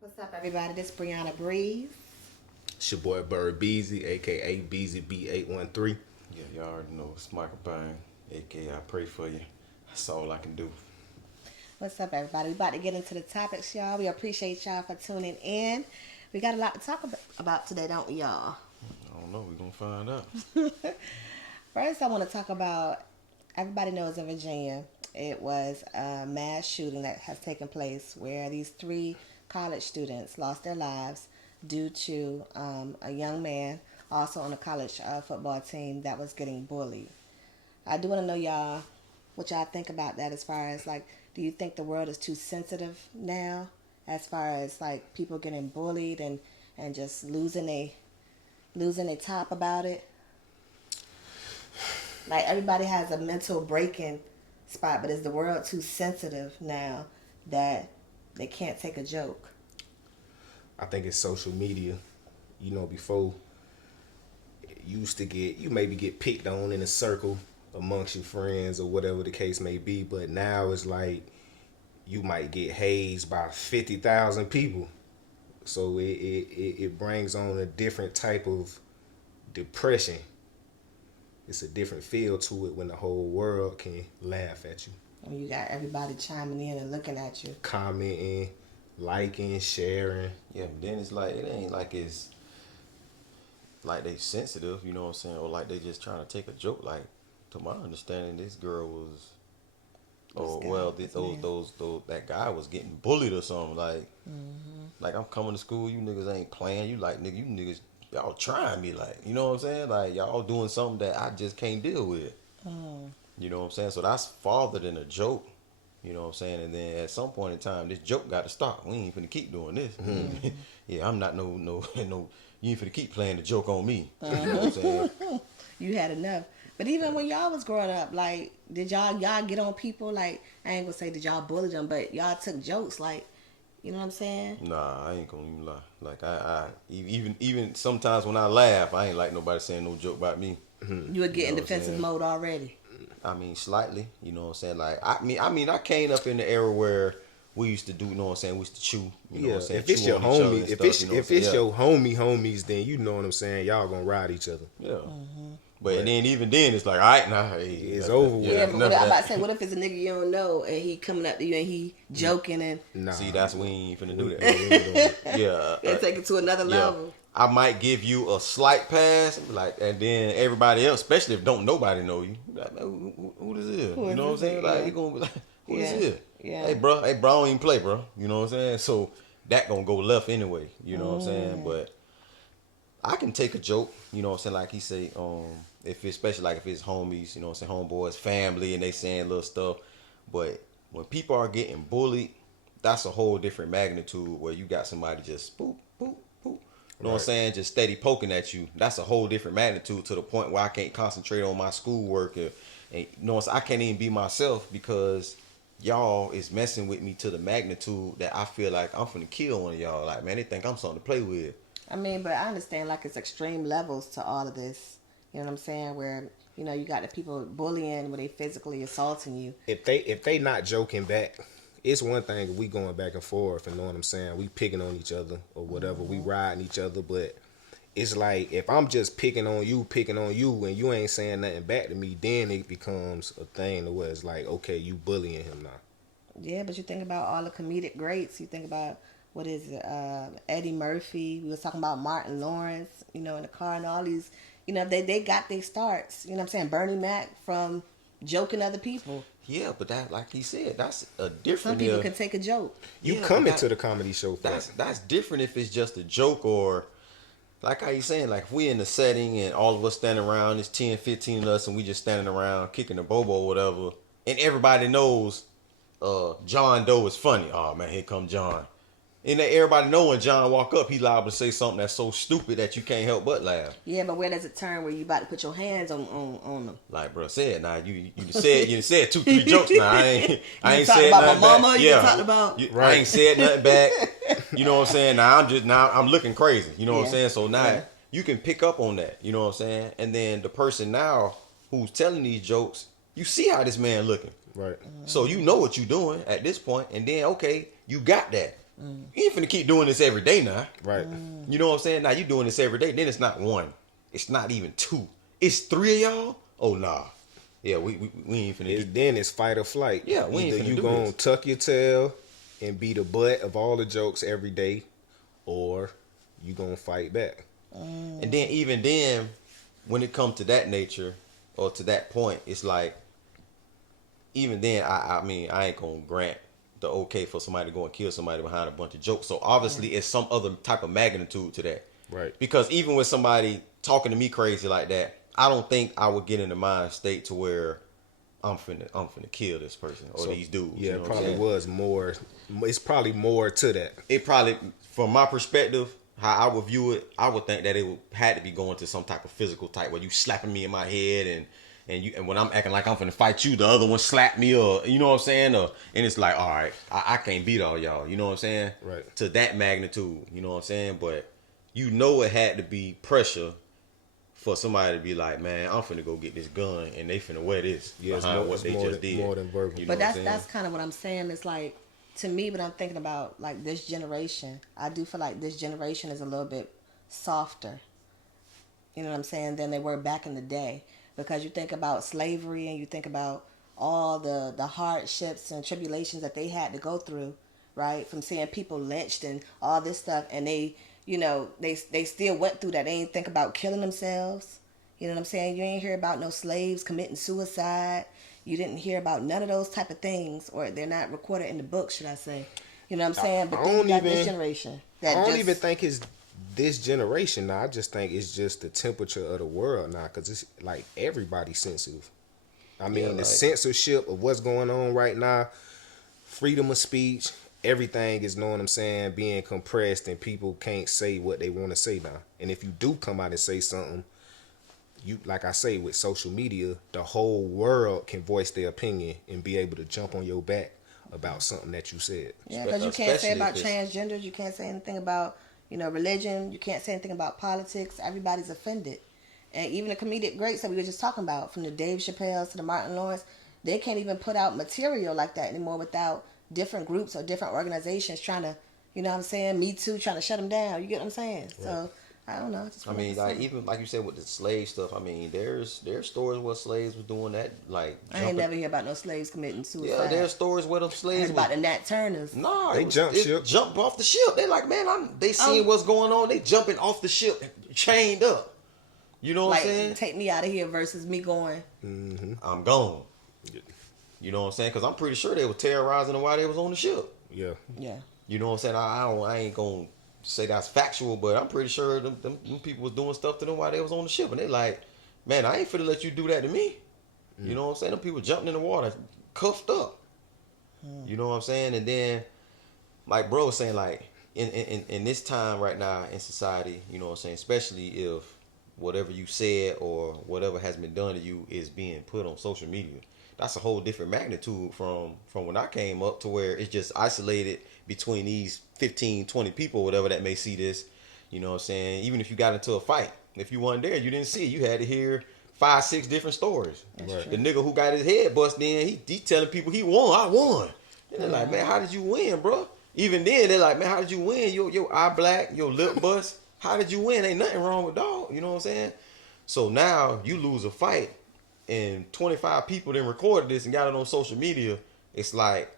What's up, everybody? This is Brianna Breeze. It's your boy Bird Beezy, aka Beezy B813. Yeah, y'all already know it's Michael Bang, aka I pray for you. That's all I can do. What's up, everybody? We about to get into the topics, y'all. We appreciate y'all for tuning in. We got a lot to talk about today, don't we, y'all? I don't know, we're gonna find out. First, I want to talk about, everybody knows in Virginia, it was a mass shooting that has taken place where these three college students lost their lives due to a young man also on a college football team that was getting bullied. I do want to know, y'all, what y'all think about that as far as, like, do you think the world is too sensitive now as far as, like, people getting bullied and just losing their top about it? Like, everybody has a mental breaking spot, but is the world too sensitive now that they can't take a joke? I think it's social media. Before you maybe get picked on in a circle amongst your friends or whatever the case may be, but now it's like you might get hazed by 50,000 people. So it brings on a different type of depression. It's a different feel to it when the whole world can laugh at you, And you got everybody chiming in and looking at you. commenting, liking, sharing. Yeah, but then it's like, it ain't like it's like they sensitive, you know what I'm saying? Or like they just trying to take a joke. Like, to my understanding, this girl was, that guy was getting bullied or something. Like I'm coming to school, you niggas ain't playing. You like, nigga, you niggas, y'all trying me, like, you know what I'm saying? Like, y'all doing something that I just can't deal with. You know what I'm saying? So that's farther than a joke. You know what I'm saying? And then at some point in time, this joke got to stop. We ain't finna keep doing this. Yeah, I'm not no, you ain't finna keep playing the joke on me. You know what I'm saying? You had enough. But even when y'all was growing up, like, did y'all get on people? Like, I ain't gonna say did y'all bully them, but y'all took jokes, like, you know what I'm saying? Nah, I ain't gonna even lie. Like even sometimes when I laugh, I ain't like nobody saying no joke about me. You would get in know what I'm defensive saying? mode already. I mean, slightly. You know what I'm saying? Like I came up in the era where we used to do. You know what I'm saying? We used to chew. You know what I'm saying? If it's Chew your on each other homie, and if stuff, it's you know what I'm if saying? it's Yeah. your homies, then you know what I'm saying. Y'all gonna ride each other. Yeah. But then even then, it's like, all right, nah, hey, It's over with. Yeah, but enough I'm of about that. to say, what if it's a nigga you don't know and he coming up to you and he joking and Nah, See, that's we ain't finna do we that. ain't doing it. Yeah. take it to another Yeah. level? I might give you a slight pass, like, and then everybody else, especially if don't nobody know you, like, man, who this is? Who You is know what I'm this saying? nigga? Like, Yeah. they gonna be like, who Yeah. this is? Yeah. Hey, bro, I don't even play, bro. You know what I'm saying? So that gonna go left anyway. You know what I'm saying? But I can take a joke. You know what I'm saying? Like he say, if it's, especially like if it's homies, you know what I'm saying, homeboys, family, and they saying little stuff. But when people are getting bullied, that's a whole different magnitude where you got somebody just boop, boop, boop. You know what I'm Right. saying? Just steady poking at you. That's a whole different magnitude to the point where I can't concentrate on my schoolwork. And you know what I'm saying? I can't even be myself because y'all is messing with me to the magnitude that I feel like I'm finna kill one of y'all. Like, man, they think I'm something to play with. I mean, but I understand, like, it's extreme levels to all of this. You know what I'm saying? Where, you know, you got the people bullying where they physically assaulting you. If they not joking back, it's one thing if we going back and forth and know what I'm saying. We picking on each other or whatever. We riding each other, but it's like if I'm just picking on you, and you ain't saying nothing back to me, then it becomes a thing to where it's like, okay, you bullying him now. Yeah, but you think about all the comedic greats. You think about, what is it, Eddie Murphy. We was talking about Martin Lawrence, you know, in the car, and all these, you know, they got their starts. You know what I'm saying? Bernie Mac from joking other people. Yeah, but that, like he said, that's a Some different. people can take a joke. You Yeah, coming but to the comedy show for that's different if it's just a joke or like how you saying, like if we in the setting and all of us standing around, it's 10, 15 of us and we just standing around kicking the bobo or whatever, and everybody knows John Doe is funny. Oh man, here come John. And then everybody know when John walk up, he liable to say something that's so stupid that you can't help but laugh. Yeah, but where does it turn where you about to put your hands on them? Like bro said, now you said 2-3 jokes now. I ain't talked said about nothing my mama, back. you Yeah, talked about- I Right. ain't said nothing back. You know what I'm saying? Now I'm looking crazy. You know what I'm Yeah. saying? So now Yeah. you can pick up on that. You know what I'm saying? And then the person now who's telling these jokes, you see how this man looking. right. So you know what you're doing at this point, and then okay, you got that. You ain't finna keep doing this every day now. Right. You know what I'm saying? Now you doing this every day. Then it's not one. It's not even two. It's three of y'all. Oh nah. Yeah, we ain't finna. Then it's fight or flight. Yeah, we ain't Either finna you do gonna this. tuck your tail and be the butt of all the jokes every day, or you gonna fight back. And then even then, when it comes to that nature or to that point, it's like even then, I mean, I ain't gonna grant the okay for somebody to go and kill somebody behind a bunch of jokes. So obviously, it's some other type of magnitude to that. Right. Because even with somebody talking to me crazy like that, I don't think I would get in the mind state to where I'm finna kill this person or So, these dudes. Yeah, you know it what I'm probably saying? was more. It's probably more to that. It probably, from my perspective, how I would view it, I would think that it would had to be going to some type of physical type where you slapping me in my head and when I'm acting like I'm finna fight you, the other one slap me or you know what I'm saying, or and it's like, all right, I can't beat all y'all, you know what I'm saying, Right. to that magnitude, you know what I'm saying, but you know it had to be pressure for somebody to be like, man, I'm finna go get this gun and they finna wear this Yeah, it's behind more- what it's they more just than- did. more than verbal. You know But what I'm that's saying? kind of what I'm saying. It's like, to me, when I'm thinking about like this generation, I do feel like this generation is a little bit softer. You know what I'm saying? Than they were back in the day, because you think about slavery and you think about all the hardships and tribulations that they had to go through, right? From seeing people lynched and all this stuff, and they, you know, they still went through that. They ain't think about killing themselves. You know what I'm saying? You ain't hear about no slaves committing suicide. You didn't hear about none of those type of things, or they're not recorded in the book, should I say? You know what I'm saying? But I then you don't got this even- generation I that don't just even think it's this generation now. I just think it's just the temperature of the world now, because it's like everybody's sensitive. I mean, Yeah, the like- censorship of what's going on right now, freedom of speech, everything is, know what I'm saying, being compressed, and people can't say what they want to say now. And if you do come out and say something, you, like I say, with social media, the whole world can voice their opinion and be able to jump on your back about something that you said. yeah, because you can't say Especially about if it's- transgenders. You can't say anything about, you know, religion. You can't say anything about politics. Everybody's offended. And even the comedic greats that we were just talking about, from the Dave Chappelle's to the Martin Lawrence, they can't even put out material like that anymore without different groups or different organizations trying to, you know what I'm saying, Me Too, trying to shut them down. You get what I'm saying? So, I don't know. I just I feel mean, it's like silly. even like you said with the slave stuff. I mean, there's stories where slaves were doing that, like I ain't never hear about no slaves committing suicide. Yeah, there's stories where them I slaves heard about was, the Nat Turners. nah, They it was- jumped it ship. jumped off the ship. They like, man, they seeing what's going on. They jumping off the ship, chained up. You know what I'm saying? Like, take me out of here versus me going. I'm gone. You know what I'm saying? Because I'm pretty sure they were terrorizing them while they was on the ship. Yeah. Yeah. You know what I'm saying? I ain't gonna say that's factual, but I'm pretty sure them people was doing stuff to them while they was on the ship, and they like, man, I ain't finna let you do that to me. You know what I'm saying? Them people jumping in the water, cuffed up. You know what I'm saying? And then, like bro was saying, like in this time right now in society, you know what I'm saying? Especially if whatever you said or whatever has been done to you is being put on social media. That's a whole different magnitude from when I came up, to where it's just isolated between these 15, 20 people, whatever that may see this. You know what I'm saying? Even if you got into a fight, if you weren't there, you didn't see it. You had to hear 5, 6 different stories. Right. The nigga who got his head busted in, he telling people he won. I won. And they're like, man, how did you win, bro? Even then, they're like, man, how did you win? Your eye black, your lip bust. How did you win? Ain't nothing wrong with dog. You know what I'm saying? So now you lose a fight, and 25 people then recorded this and got it on social media. It's like,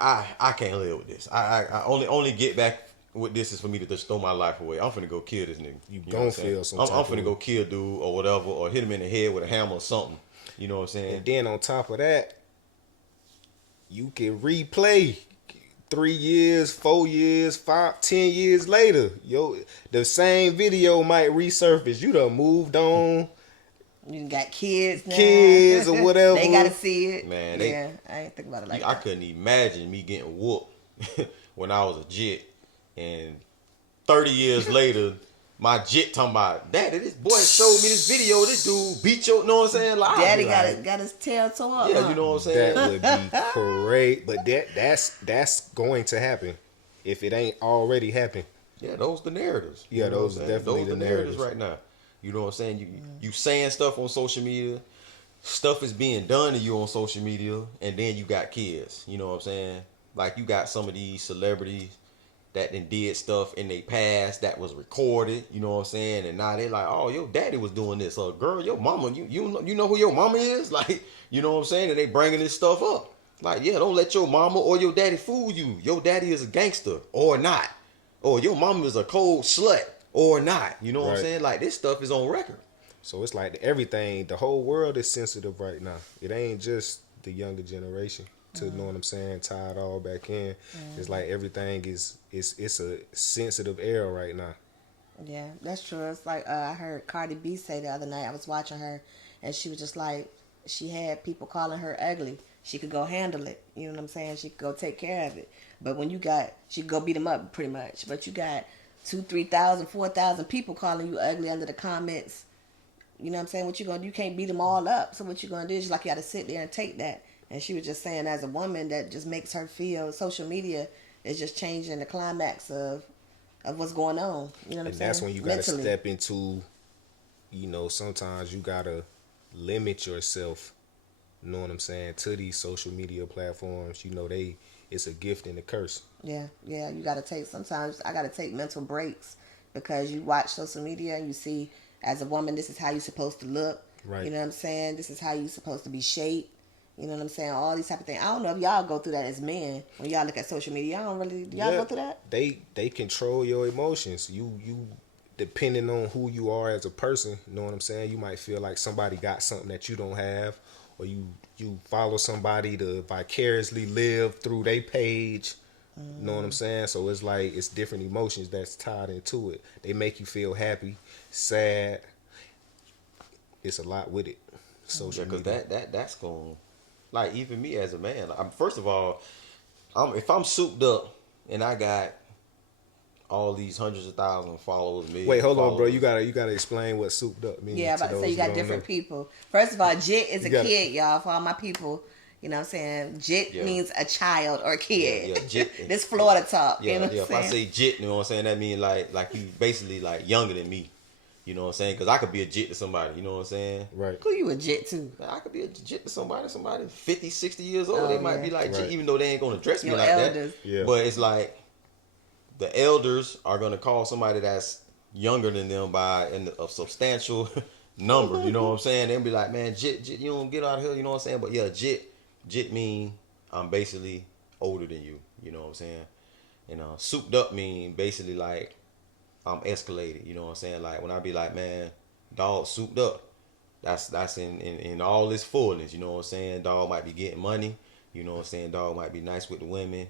I can't live with this. I only get back with this is for me to just throw my life away. I'm finna go kill this nigga. You know gon' what I'm saying? feel some I'm type of finna way. go kill dude or whatever, or hit him in the head with a hammer or something. You know what I'm saying? And then on top of that, you can replay 3 years, 4 years, 5, 10 years later. The same video might resurface. You done moved on. You got kids now. Kids or whatever. They gotta see it. Man, yeah, I ain't think about it like I that. couldn't imagine me getting whooped when I was a jit, and 30 years later, my jit talking about, Daddy, this boy showed me this video. This dude beat your, know what I'm saying? Like, Daddy I'd be like, got his tail tore up. yeah, huh? you know what I'm saying? That would be great. But that's going to happen if it ain't already happened. Yeah, those the narratives. Yeah, You know those what I'm saying? definitely those the narratives narratives. right now. You know what I'm saying? You saying stuff on social media, stuff is being done to you on social media, and then you got kids. You know what I'm saying? like you got some of these celebrities that then did stuff in their past that was recorded, you know what I'm saying? And now they like, oh, your daddy was doing this, or girl, your mama, you know who your mama is, like, you know what I'm saying? And they bringing this stuff up, like, yeah, don't let your mama or your daddy fool you. Your daddy is a gangster or not, or your mama is a cold slut or not. You know what I'm Right. saying? Like this stuff is on record. So it's like everything, the whole world is sensitive right now. It ain't just the younger generation. To know what I'm saying, tie it all back in. It's like everything it's a sensitive era right now. Yeah, that's true. It's like I heard Cardi B say the other night. I was watching her, and she was just like, she had people calling her ugly. She could go handle it. You know what I'm saying? She could go take care of it. But when you got, she could go beat them up pretty much. But you got 2, 3,000, 4,000 people calling you ugly under the comments. You know what I'm saying? What you gonna do? You can't beat them all up. So what you gonna do is like you got to sit there and take that. And she was just saying, as a woman, that just makes her feel social media is just changing the climax of what's going on. You know what I'm saying? And that's when you gotta Mentally. step into, sometimes you gotta limit yourself, you know what I'm saying, to these social media platforms. It's a gift and a curse. Yeah. You got to take, sometimes I got to take mental breaks because you watch social media and you see, as a woman, this is how you're supposed to look. Right. You know what I'm saying? This is how you're supposed to be shaped. You know what I'm saying? All these type of things. I don't know if y'all go through that as men when y'all look at social media. Y'all don't really. Do y'all go through that? They control your emotions. You depending on who you are as a person, you know what I'm saying? You might feel like somebody got something that you don't have, or you follow somebody to vicariously live through their page. You know what I'm saying? So it's like it's different emotions that's tied into it. They make you feel happy, sad. It's a lot with it. Social Because media. that's going, like, even me as a man. First of all, if I'm souped up and I got all these hundreds of thousands of followers, millions. Wait, hold on, bro. followers. You gotta explain what souped up means. Yeah, I'm about to say you got different people. First of all, Jit is a kid, y'all. For all my people, you know what I'm saying? Jit means a child or kid. Yeah, jit. This Florida talk. Yeah, you know what yeah. I'm If I saying? say jit, you know what I'm saying? That means like you basically like younger than me. You know what I'm saying? Because I could be a jit to somebody. You know what I'm saying? Right. Who you a Jit to? I could be a jit to somebody 50, 60 years old. They might be like Right. jit, even though they ain't going to dress me Your like elders. that. Yeah. But it's like the elders are going to call somebody that's younger than them by a substantial number. You know what I'm saying? They'll be like, man, jit, you don't get out of here. You know what I'm saying? But yeah, jit mean I'm basically older than you. You know what I'm saying? And souped up mean basically like I'm escalated. You know what I'm saying? Like when I be like, man, dog souped up. That's in all its fullness. You know what I'm saying? Dog might be getting money. You know what I'm saying? Dog might be nice with the women.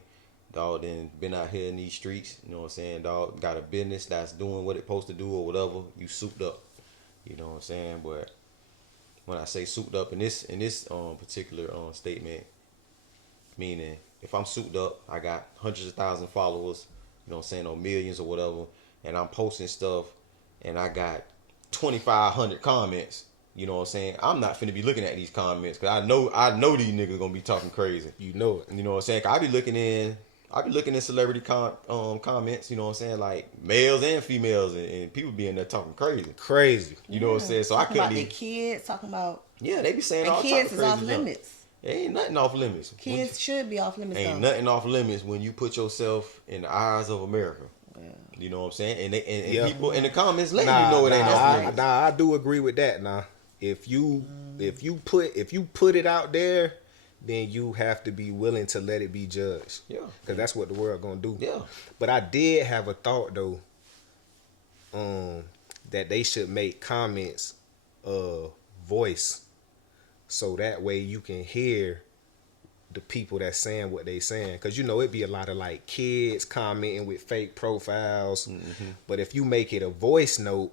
Dog then been out here in these streets. You know what I'm saying? Dog got a business that's doing what it supposed to do or whatever. You souped up. You know what I'm saying? But when I say souped up in this particular statement, meaning if I'm souped up, I got hundreds of thousands of followers, you know what I'm saying, or millions or whatever, and I'm posting stuff and I got 2,500 comments, you know what I'm saying, I'm not finna be looking at these comments because I know these niggas gonna be talking crazy. You know it. You know what I'm saying? 'Cause I be looking in celebrity comments, you know what I'm saying, like males and females, and people be in there talking crazy. Crazy. You know what I'm saying? So I Talking about couldn't the even. kids, talking about. Yeah, they be saying And all kids types of is crazy off junk. limits. Ain't nothing off limits. Kids should be off limits. Ain't though. nothing off limits when you put yourself in the eyes of America. Yeah. You know what I'm saying? And Yeah. people in the comments letting you know it ain't off limits. I do agree with that. Now, if you put it out there, then you have to be willing to let it be judged. Yeah. Because that's what the world gonna do. Yeah. But I did have a thought though, that they should make comments voice, so that way you can hear the people that's saying what they saying. Because it'd be a lot of like kids commenting with fake profiles. Mm-hmm. But if you make it a voice note,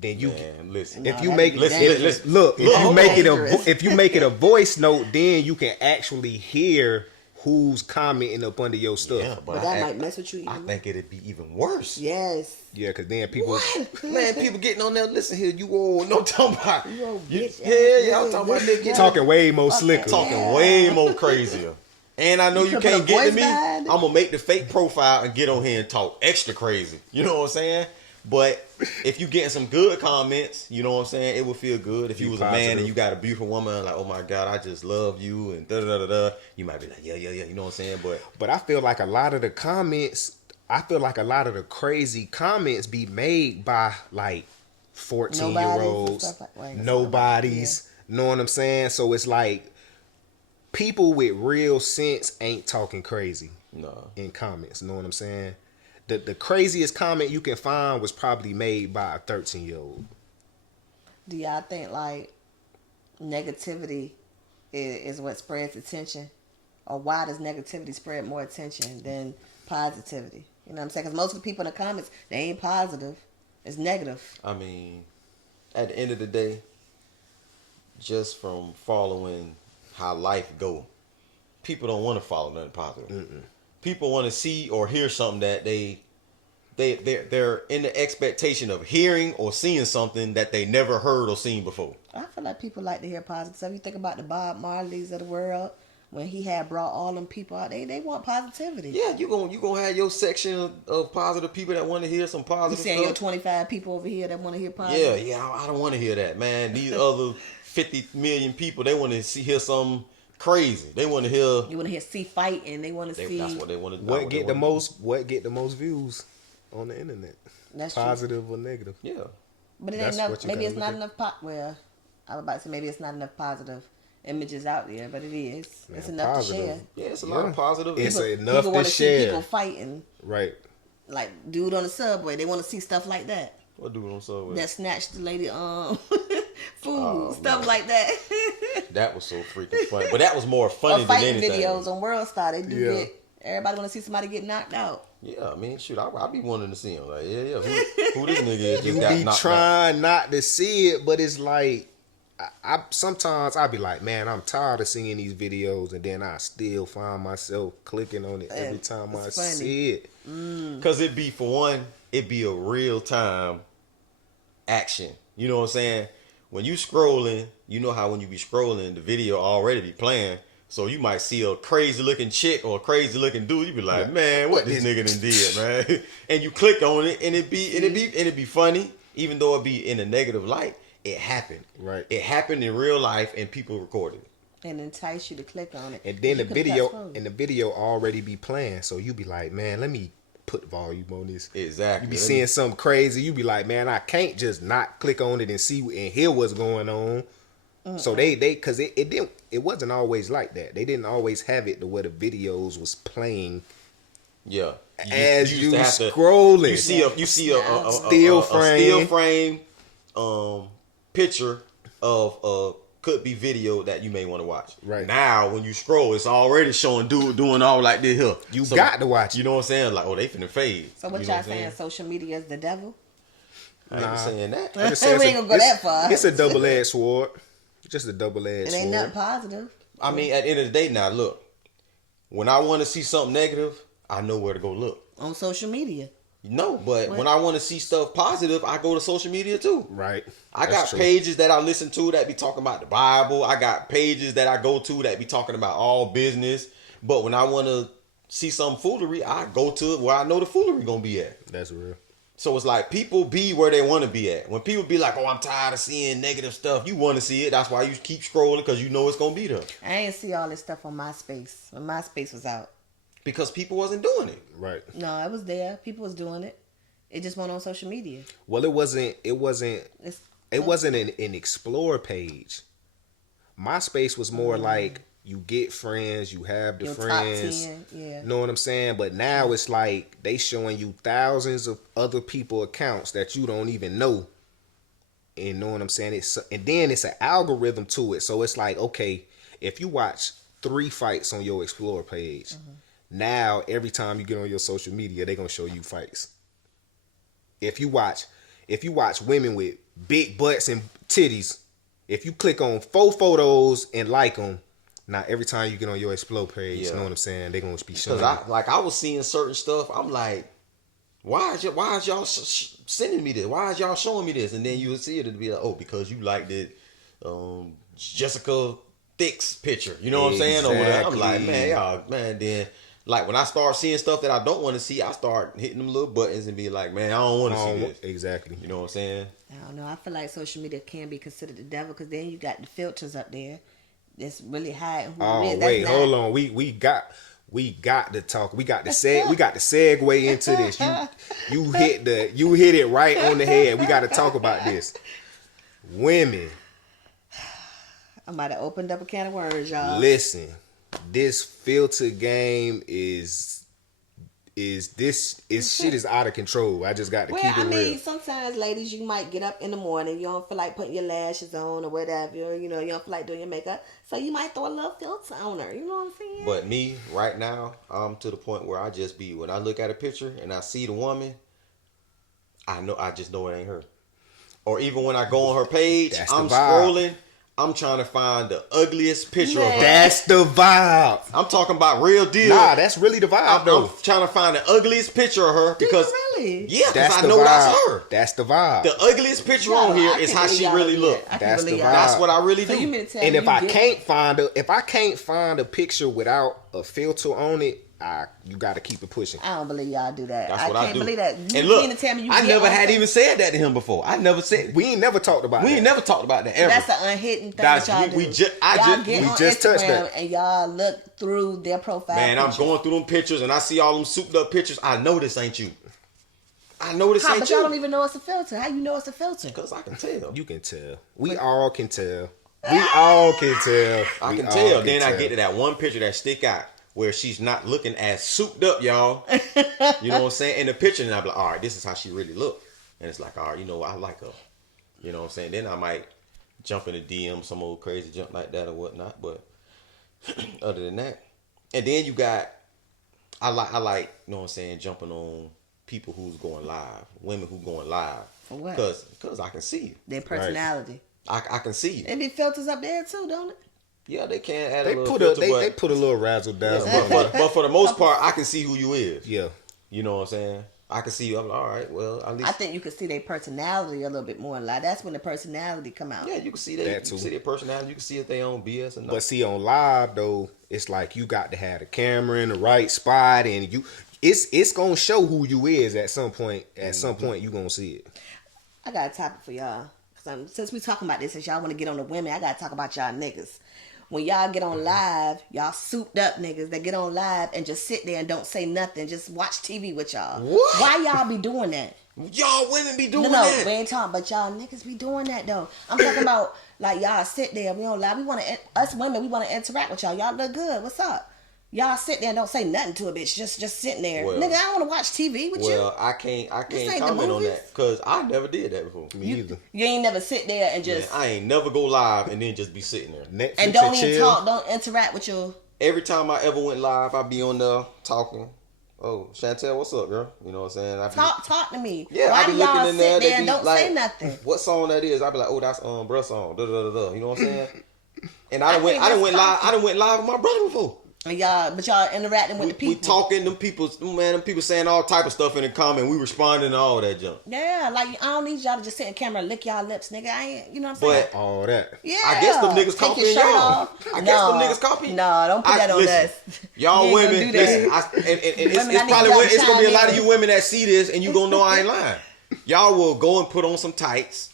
then you Man, listen. if No, you that'd make be listen, dangerous. look, if you Look, make dangerous. if you make it a voice note, then you can actually hear who's commenting up under your stuff. Yeah, But that might mess with you I even think it'd be even worse. Yes. Yeah, because then people Man, people getting on there, listen here, you old, no talking about. You old bitch. Yeah, I'm talking about nigga getting talking way more Okay. slicker. talking way more crazier. And I know You you could put can't a get to voice me. behind it. I'm gonna make the fake profile and get on here and talk extra crazy. You know what I'm saying? But if you getting some good comments, you know what I'm saying, it would feel good. If you was a man and you got a beautiful woman, like, oh my God, I just love you, and da da da da, you might be like, yeah, you know what I'm saying? But I feel like a lot of the comments, I feel like a lot of the crazy comments be made by like 14-year-olds, nobodies, know what I'm saying? So it's like people with real sense ain't talking crazy in comments, know what I'm saying? The craziest comment you can find was probably made by a 13-year-old. Do y'all think like negativity is what spreads attention? Or why does negativity spread more attention than positivity? You know what I'm saying? Because most of the people in the comments, they ain't positive. It's negative. I mean, at the end of the day, just from following how life go, people don't want to follow nothing positive. People want to see or hear something that they're in the expectation of hearing or seeing something that they never heard or seen before. I feel like people like to hear positive stuff. You think about the Bob Marleys of the world, when he had brought all them people out, they want positivity. Yeah, you gonna have your section of positive people that want to hear some positive You saying stuff. your 25 people over here that want to hear positive? Yeah, I don't want to hear that, man. These other 50 million people, they want to hear something crazy. They want to hear. You want to hear see fighting. They want to see. That's what they want to do. What get the most views on the internet? That's positive true. or negative? Yeah. But it ain't enough. Maybe it's not enough. Well, I was about to say maybe it's not enough positive images out there, but it is. Man, it's enough positive. to share. Yeah, it's a lot of positive. It's people, enough people to wanna share. See people fighting. Right. Like dude on the subway, they want to see stuff like that. What dude on subway? That snatched the lady food, stuff like that. That was so freaking funny. But that was more funny than anything. Fighting videos on World Star, they do get everybody want to see somebody get knocked out. Yeah, I mean, shoot, I be wanting to see him. Like, yeah, who this nigga is? You be trying not to see it, but it's like, I sometimes I be like, man, I'm tired of seeing these videos, and then I still find myself clicking on it every time I see it. Cause it be, for one, it be a real time action. You know what I'm saying? When you scrolling, you know how when you be scrolling, the video already be playing. So you might see a crazy looking chick or a crazy looking dude. You be like, man, what this nigga done did, man? And you click on it, and it be funny, even though it be in a negative light. It happened. Right. It happened in real life, and people recorded it. And entice you to click on it. And then the video already be playing. So you be like, man, let me put volume on this. Exactly. You be seeing something crazy. You be like, man, I can't just not click on it and see and hear what's going on. So they because it wasn't always like that. They didn't always have it to where the videos was playing. Yeah. As you scrolling, you see a still frame picture of could be video that you may want to watch. Right. Now when you scroll, it's already showing dude doing all like this here. You got to watch it. You know what I'm saying? Like, oh, they finna fade. So what y'all saying? Social media is the devil? I ain't saying that. We ain't gonna go that far. It's a double-edged sword. Just a double-edged sword. It ain't nothing positive. I mean, at the end of the day, now look, when I want to see something negative, I know where to go look. On social media. No, but when I want to see stuff positive, I go to social media too. Right. I got pages that I listen to that be talking about the Bible. I got pages that I go to that be talking about all business. But when I want to see some foolery, I go to where I know the foolery gonna be at. That's real. So it's like people be where they want to be at. When people be like, oh, I'm tired of seeing negative stuff, you want to see it. That's why you keep scrolling, because you know it's going to be there. I ain't see all this stuff on MySpace when MySpace was out. Because people wasn't doing it. Right. No, it was there. People was doing it. It just went on social media. Well, it wasn't an explore page. MySpace was more like you get friends, you have the your friends. Top 10, yeah. Know what I'm saying? But now it's like they showing you thousands of other people accounts that you don't even know. And know what I'm saying? And then it's an algorithm to it. So it's like, okay, if you watch 3 fights on your explore page, now every time you get on your social media, they're gonna show you fights. If you watch women with big butts and titties, if you click on 4 photos and like them, now every time you get on your explore page, you know what I'm saying, they're gonna be showing. Because I was seeing certain stuff. I'm like, why is y'all sending me this? Why is y'all showing me this? And then you would see it and be like, oh, because you liked it, Jessica Thick's picture. You know what I'm saying? Or whatever. I'm like, man, y'all, man. Then Like when I start seeing stuff that I don't want to see, I start hitting them little buttons and be like, man, I don't want to see this. Exactly. You know what I'm saying? I don't know. I feel like social media can be considered the devil because then you got the filters up there that's really hiding who Oh it is. wait, That's hold not- on. We got to talk. We got to segue into this. You hit it right on the head. We got to talk about this. Women, I might have opened up a can of worms, y'all. listen. This filter game is shit is out of control. I just got to Well, keep it I mean, real. sometimes, ladies, you might get up in the morning, you don't feel like putting your lashes on or whatever, you know, you don't feel like doing your makeup, so you might throw a little filter on her. You know what I'm saying? But me, right now, I'm to the point where I just be, when I look at a picture and I see the woman, I just know it ain't her. Or even when I go on her page, That's the I'm vibe. scrolling, I'm trying to find the ugliest picture of her. That's the vibe. I'm talking about real deal. Nah, that's really the vibe I'm though. trying to find the ugliest picture of her because really? yeah, because That's I the know vibe. that's her. That's the vibe. The ugliest picture Y'all- on here I is can't how believe she y'all really do look. that. I can't That's the believe y'all- vibe. That's what I really So do. you mean to tell And me if you I get- can't find a picture without a filter on it, you got to keep it pushing. I don't believe y'all do that. That's I what can't I do. believe that. You And look, mean to tell me you I get never on had Facebook- even said that to him before. I never said. We ain't never talked about We that. ain't never talked about that ever. That's an unhidden thing That's- that y'all we do. ju- I y'all ju- get we on just touched Instagram that. and y'all look through their profile Man, I'm pictures. going through them pictures and I see all them souped up pictures. I know this ain't you. I know this How, ain't but y'all don't you. even know it's a filter. How you know it's a filter? Because I can tell. You can tell. We all can tell. We all can tell. I We can all tell. can Then I tell. get to that one picture that stick out where she's not looking as souped up, y'all. You know what I'm saying? In the picture, and I'm like, all right, this is how she really look. And it's like, all right, you know what? I like her. You know what I'm saying? Then I might jump in the DM, some old crazy jump like that or whatnot. But other than that, and then you got, I like, you know what I'm saying, jumping on people who's going live, women who going live. For what? Because I can see you. Their personality. I can see you. It be filters up there too, don't it? Yeah, they can add They a little put filter, they put a little razzle dazzle. but for the most part, I can see who you is. Yeah. You know what I'm saying? I can see you. I'm like, all right, well, at least. I think you can see their personality a little bit more in live. That's when the personality come out. Yeah, you can see That you can too. see their personality. You can see if they own BS or not. But see, on live though, it's like you got to have the camera in the right spot, and it's gonna show who you is at some point. At some point, you gonna see it. I got a topic for y'all. Since we talking about this, since y'all want to get on the women, I got to talk about y'all niggas. When y'all get on live, y'all souped up niggas that get on live and just sit there and don't say nothing, just watch TV with y'all. What? Why y'all be doing that? Y'all women be doing No, that. we ain't talking, but y'all niggas be doing that though. I'm talking about like y'all sit there, we don't lie. We want to, us women, we want to interact with y'all. Y'all look good. What's up? Y'all sit there and don't say nothing to a bitch. Just sitting there. Well- Nigga, I don't want to watch TV with you. Well, I can't This ain't the comment on movies. that because I never did that before. Me either. You ain't never sit there and Man, just I ain't never go live and then just be sitting there. Netflix and don't even chill. talk, don't interact with your. Every time I ever went live, I be on there talking. Oh, Chantel, what's up, girl? You know what I'm saying? I be, Talk to me. Yeah, Why I be do y'all looking in there. sit They there and be don't like, say nothing? What song that is? I be like, oh, that's bruh song. Da, da, da, da. You know what I'm saying? And I done think went that's live. I done went live with my brother before. And y'all interacting with the people. We talking, them people saying all type of stuff in the comment. We responding to all that junk. Yeah, like I don't need y'all to just sit in camera and lick y'all lips, nigga. I ain't, you know what I'm saying? But All that. Yeah. I guess them niggas Take copying your shirt y'all. off. I guess them niggas copying. No, don't put that on listen, us. Y'all You ain't women, gonna do that. listen, and it's Women, I need probably y'all to it's gonna be a chime lot in. of you women that see this and you gonna know I ain't lying. Y'all will go and put on some tights,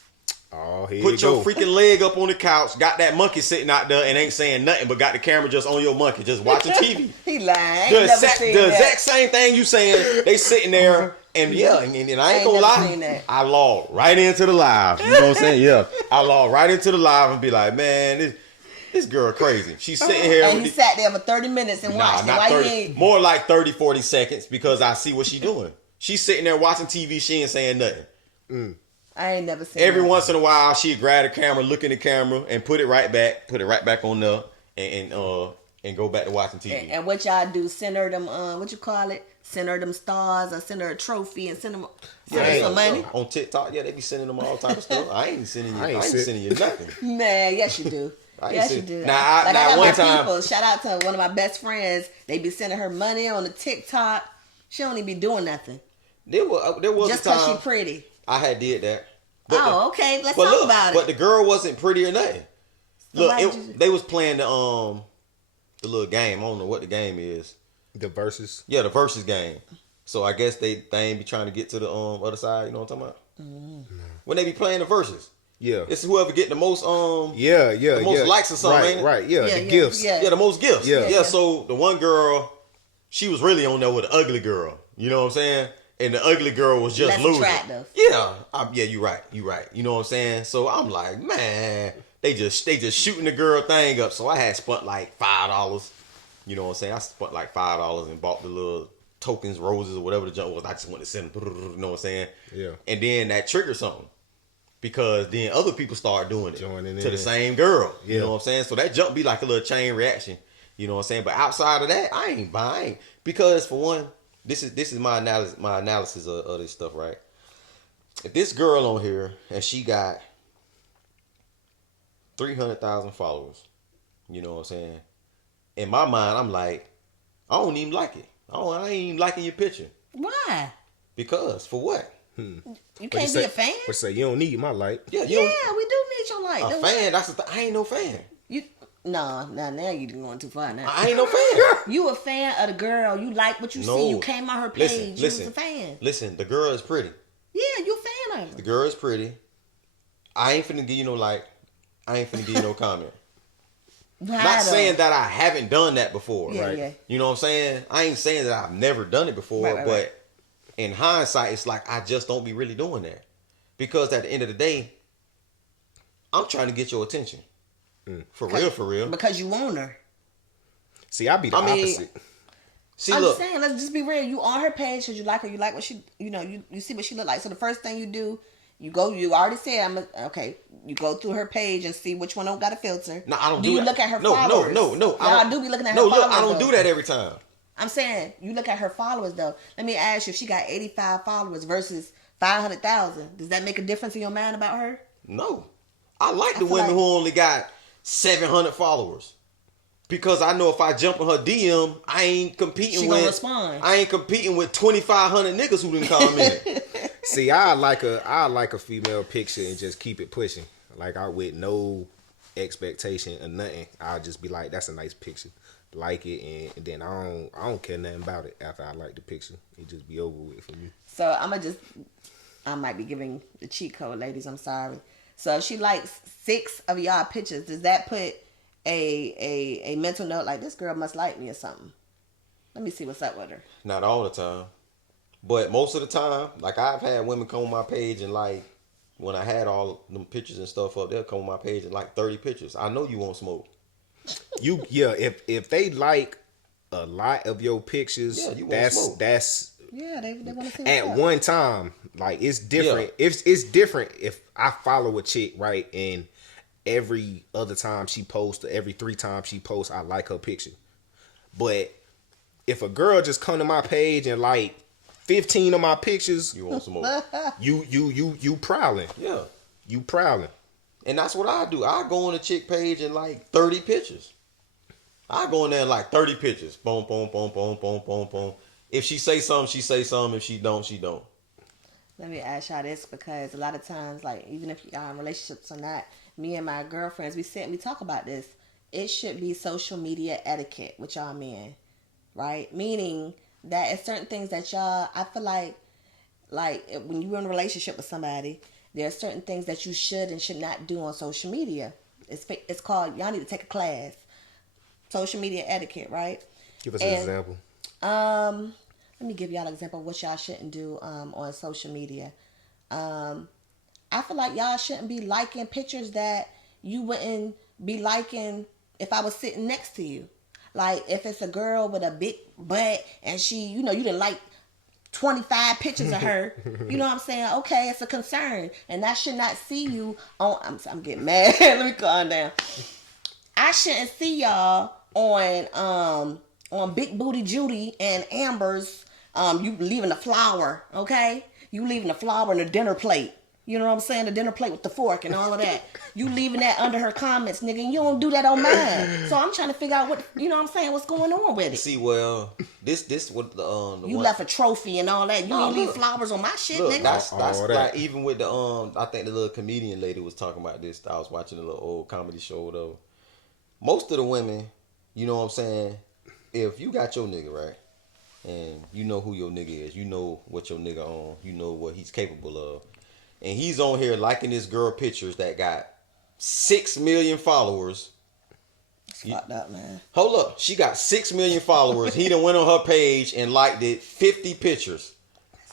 Oh, here put you your go. freaking leg up on the couch, got that monkey sitting out there and ain't saying nothing, but got the camera just on your monkey, just watching TV. He lying. I ain't The never exact, seen the that. exact same thing you saying. They sitting there and yeah, and I ain't ain't gonna never seen lie. that. I log right into the live. You know what I'm saying? Yeah, I log right into the live and be like, man, this girl crazy. She's sitting here. And with he the- sat there for 30 minutes and Nah, watched it. not Why 30. you ain't? More like 30, 40 seconds because I see what she doing. She's sitting there watching TV. She ain't saying nothing. I ain't never seen Every that. once in a while, she'd grab the camera, look in the camera, and put it right back on there, and go back to watching TV. And what y'all do, send her them, what you call it? Send her them stars or send her a trophy and send her some money. On TikTok, yeah, they be sending them all type of stuff. I ain't sending you. I ain't sit- sending you nothing. Man, yes you do. I ain't Yes you seen- do. Now, I like I got one my time- people. Shout out to one of my best friends. They be sending her money on the TikTok. She don't even be doing nothing. There was Just a time because she pretty. I had did that. Oh, okay. Let's But talk look, about but it. the girl wasn't pretty or nothing. So why Look, did you- they was playing the little game. I don't know what the game is. The verses. Yeah, the versus game. So I guess they ain't be trying to get to the other side. You know what I'm talking about? When they be playing the verses. Yeah. It's whoever get the most Yeah. the most likes or something, ain't it? Right. Yeah. Yeah, The yeah, gifts. yeah. Yeah, the most gifts. Yeah. Yeah. So the one girl, she was really on there with the ugly girl. You know what I'm saying? And the ugly girl was just Less losing. attractive. Yeah. Yeah, you right. You right. You know what I'm saying? So I'm like, man, they just shooting the girl thing up. So I had spent like $5. You know what I'm saying? I spent like $5 and bought the little tokens, roses, or whatever the junk was. I just wanted to send them. You know what I'm saying? Yeah. And then that triggered something. Because then other people start doing it Joining to in. the same girl. Yeah. You know what I'm saying? So that jump be like a little chain reaction. You know what I'm saying? But outside of that, I ain't buying. Because for one, this is my analysis of this stuff, right? If this girl on here and she got 300,000 followers, you know what I'm saying? In my mind, I'm like, I don't even like it. I ain't even liking your picture. Why? Because for what? You can't be a fan? But say you don't need my light. Yeah, Yeah, we do need your light. a fan. That's I ain't no fan. No, now you going too far now. I ain't no fan. You a fan of the girl. You like what you No. see. You came on her page. Listen, You was a fan. Listen, the girl is pretty. Yeah, you a fan of her. The girl is pretty. I ain't finna give you no like. I ain't finna give you no comment. Not saying that I haven't done that before. Yeah, Right. yeah. You know what I'm saying? I ain't saying that I've never done it before, Right. but in hindsight, it's like I just don't be really doing that. Because at the end of the day, I'm trying to get your attention. For real. Because you want her. See, I be the opposite. See, I'm look. just saying, let's just be real. You on her page because you like her. You like what she, you see what she look like. So the first thing you do, you already said, okay, you go through her page and see which one don't got a filter. No, I don't do do you that. look at her No. followers? No. I do be looking at her No, followers. look, I don't do that every time. I'm saying, you look at her followers, though. Let me ask you, if she got 85 followers versus 500,000, does that make a difference in your mind about her? No. I like the feel women like- who only got 700 followers. Because I know if I jump in her DM, I ain't competing She with... gonna respond. I ain't competing with 2,500 niggas who didn't comment. See, I like a female picture and just keep it pushing. Like I with no expectation or nothing. I'll just be like, that's a nice picture. Like it, and then I don't care nothing about it after I like the picture. It just be over with for me. So I might be giving the cheat code, ladies. I'm sorry. So if she likes 6 of y'all pictures, does that put a mental note like this girl must like me or something? Let me see what's up with her. Not all the time. But most of the time, like I've had women come on my page and like, when I had all them pictures and stuff up, they'll come on my page and like 30 pictures. I know you won't smoke. If they like a lot of your pictures, Yeah, you won't smoke. that's Yeah, they want to see at what's up. one time. Like it's different. Yeah. It's different if I follow a chick, right, and every other time she posts, or every 3 times she posts, I like her picture. But if a girl just come to my page and like 15 of my pictures, You won't smoke. you prowling. Yeah. You prowling. And that's what I do. I go on a chick page and like 30 pictures. I go in there and like 30 pictures. Boom, boom, boom, boom, boom, boom, boom. If she say something, she say something. If she don't, she don't. Let me ask y'all this, because a lot of times, like, even if y'all in relationships or not, me and my girlfriends, we sit and we talk about this. It should be social media etiquette with y'all men, right? Meaning that it's certain things that y'all, I feel like when you're in a relationship with somebody, there are certain things that you should and should not do on social media. It's called, y'all need to take a class. Social media etiquette, right? Give us an example. Let me give y'all an example of what y'all shouldn't do on social media. I feel like y'all shouldn't be liking pictures that you wouldn't be liking if I was sitting next to you. Like if it's a girl with a big butt and she, you didn't like 25 pictures of her, you know what I'm saying? Okay, it's a concern, and I should not see you on. I'm getting mad. Let me calm down. I shouldn't see y'all on Big Booty Judy and Amber's. You leaving the flower, okay? You leaving the flower in the dinner plate. You know what I'm saying? The dinner plate with the fork and all of that. You leaving that under her comments, nigga, and you don't do that on mine. So I'm trying to figure out what, you know what I'm saying, what's going on with it. See, well, this what the You one, left a trophy and all that. You No, ain't leave look. flowers on my shit, Look, nigga. that's All that. like even with the I think the little comedian lady was talking about this. I was watching a little old comedy show though. Most of the women, you know what I'm saying, if you got your nigga, right? and you know who your nigga is. You know what your nigga on. You know what he's capable of. And he's on here liking this girl pictures that got 6 million followers. It's fucked up, man. Hold up. She got 6 million followers. He done went on her page and liked it 50 pictures.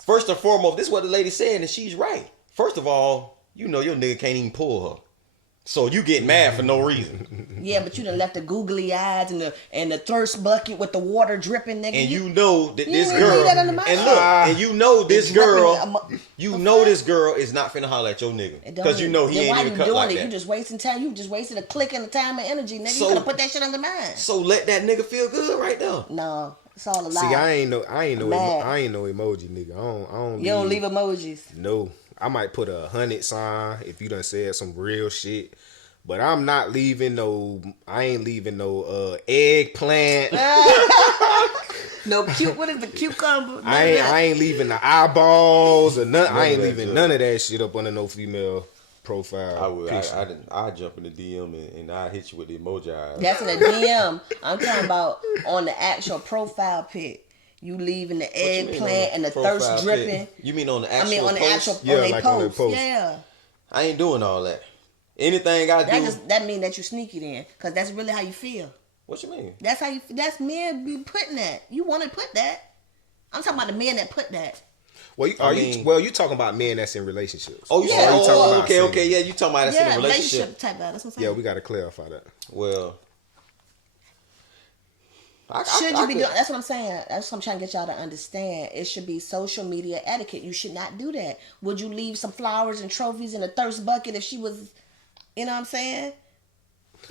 First and foremost, this is what the lady saying, and she's right. First of all, you know your nigga can't even pull her. So you get mad for no reason. Yeah, but you done left the googly eyes and the thirst bucket with the water dripping, nigga. And you know that this ain't girl, leave that under my and look, eye. and you know this It's nothing- girl, I'm- you the know fuck? this girl is not finna holler at your nigga. It don't Because you know he then ain't why even you cut doing like it? that. You just wasting time. You just wasted a click and a time and energy, nigga. So- you could have put that shit under mine. So let that nigga feel good right there. No, it's all a lie. See, I ain't no Mad. emoji nigga. I don't You don't leave emojis. No, I might put a 100 sign if you done said some real shit. But I'm not leaving no. I ain't leaving no eggplant. No cute. What is the cucumber? I ain't leaving the eyeballs or nothing. I ain't of that leaving junk. none of that shit up under no female profile. I would. picture. I jump in the DM and I hit you with the emoji eyes. That's in the DM. I'm talking about on the actual profile pic. You leaving the What you mean on eggplant and the profile thirst pic? dripping. You mean on the actual I mean on the post? actual Yeah, on they like on their post. post. Yeah. I ain't doing all that. Anything I do. That mean that you sneaky then, cause that's really how you feel. What you mean? That's how you. That's men be putting that. You want to put that. I'm talking about the men that put that. Well, you talking about men that's in relationships. Oh, you Yeah. said, You talking about okay, single. okay, yeah, you talking about that's in Yeah, a relationship. type of. That's what I'm saying. Yeah, we got to clarify that. Well, Should you be could- doing? That's what I'm saying. That's what I'm trying to get y'all to understand. It should be social media etiquette. You should not do that. Would you leave some flowers and trophies in a thirst bucket if she was, you know what I'm saying?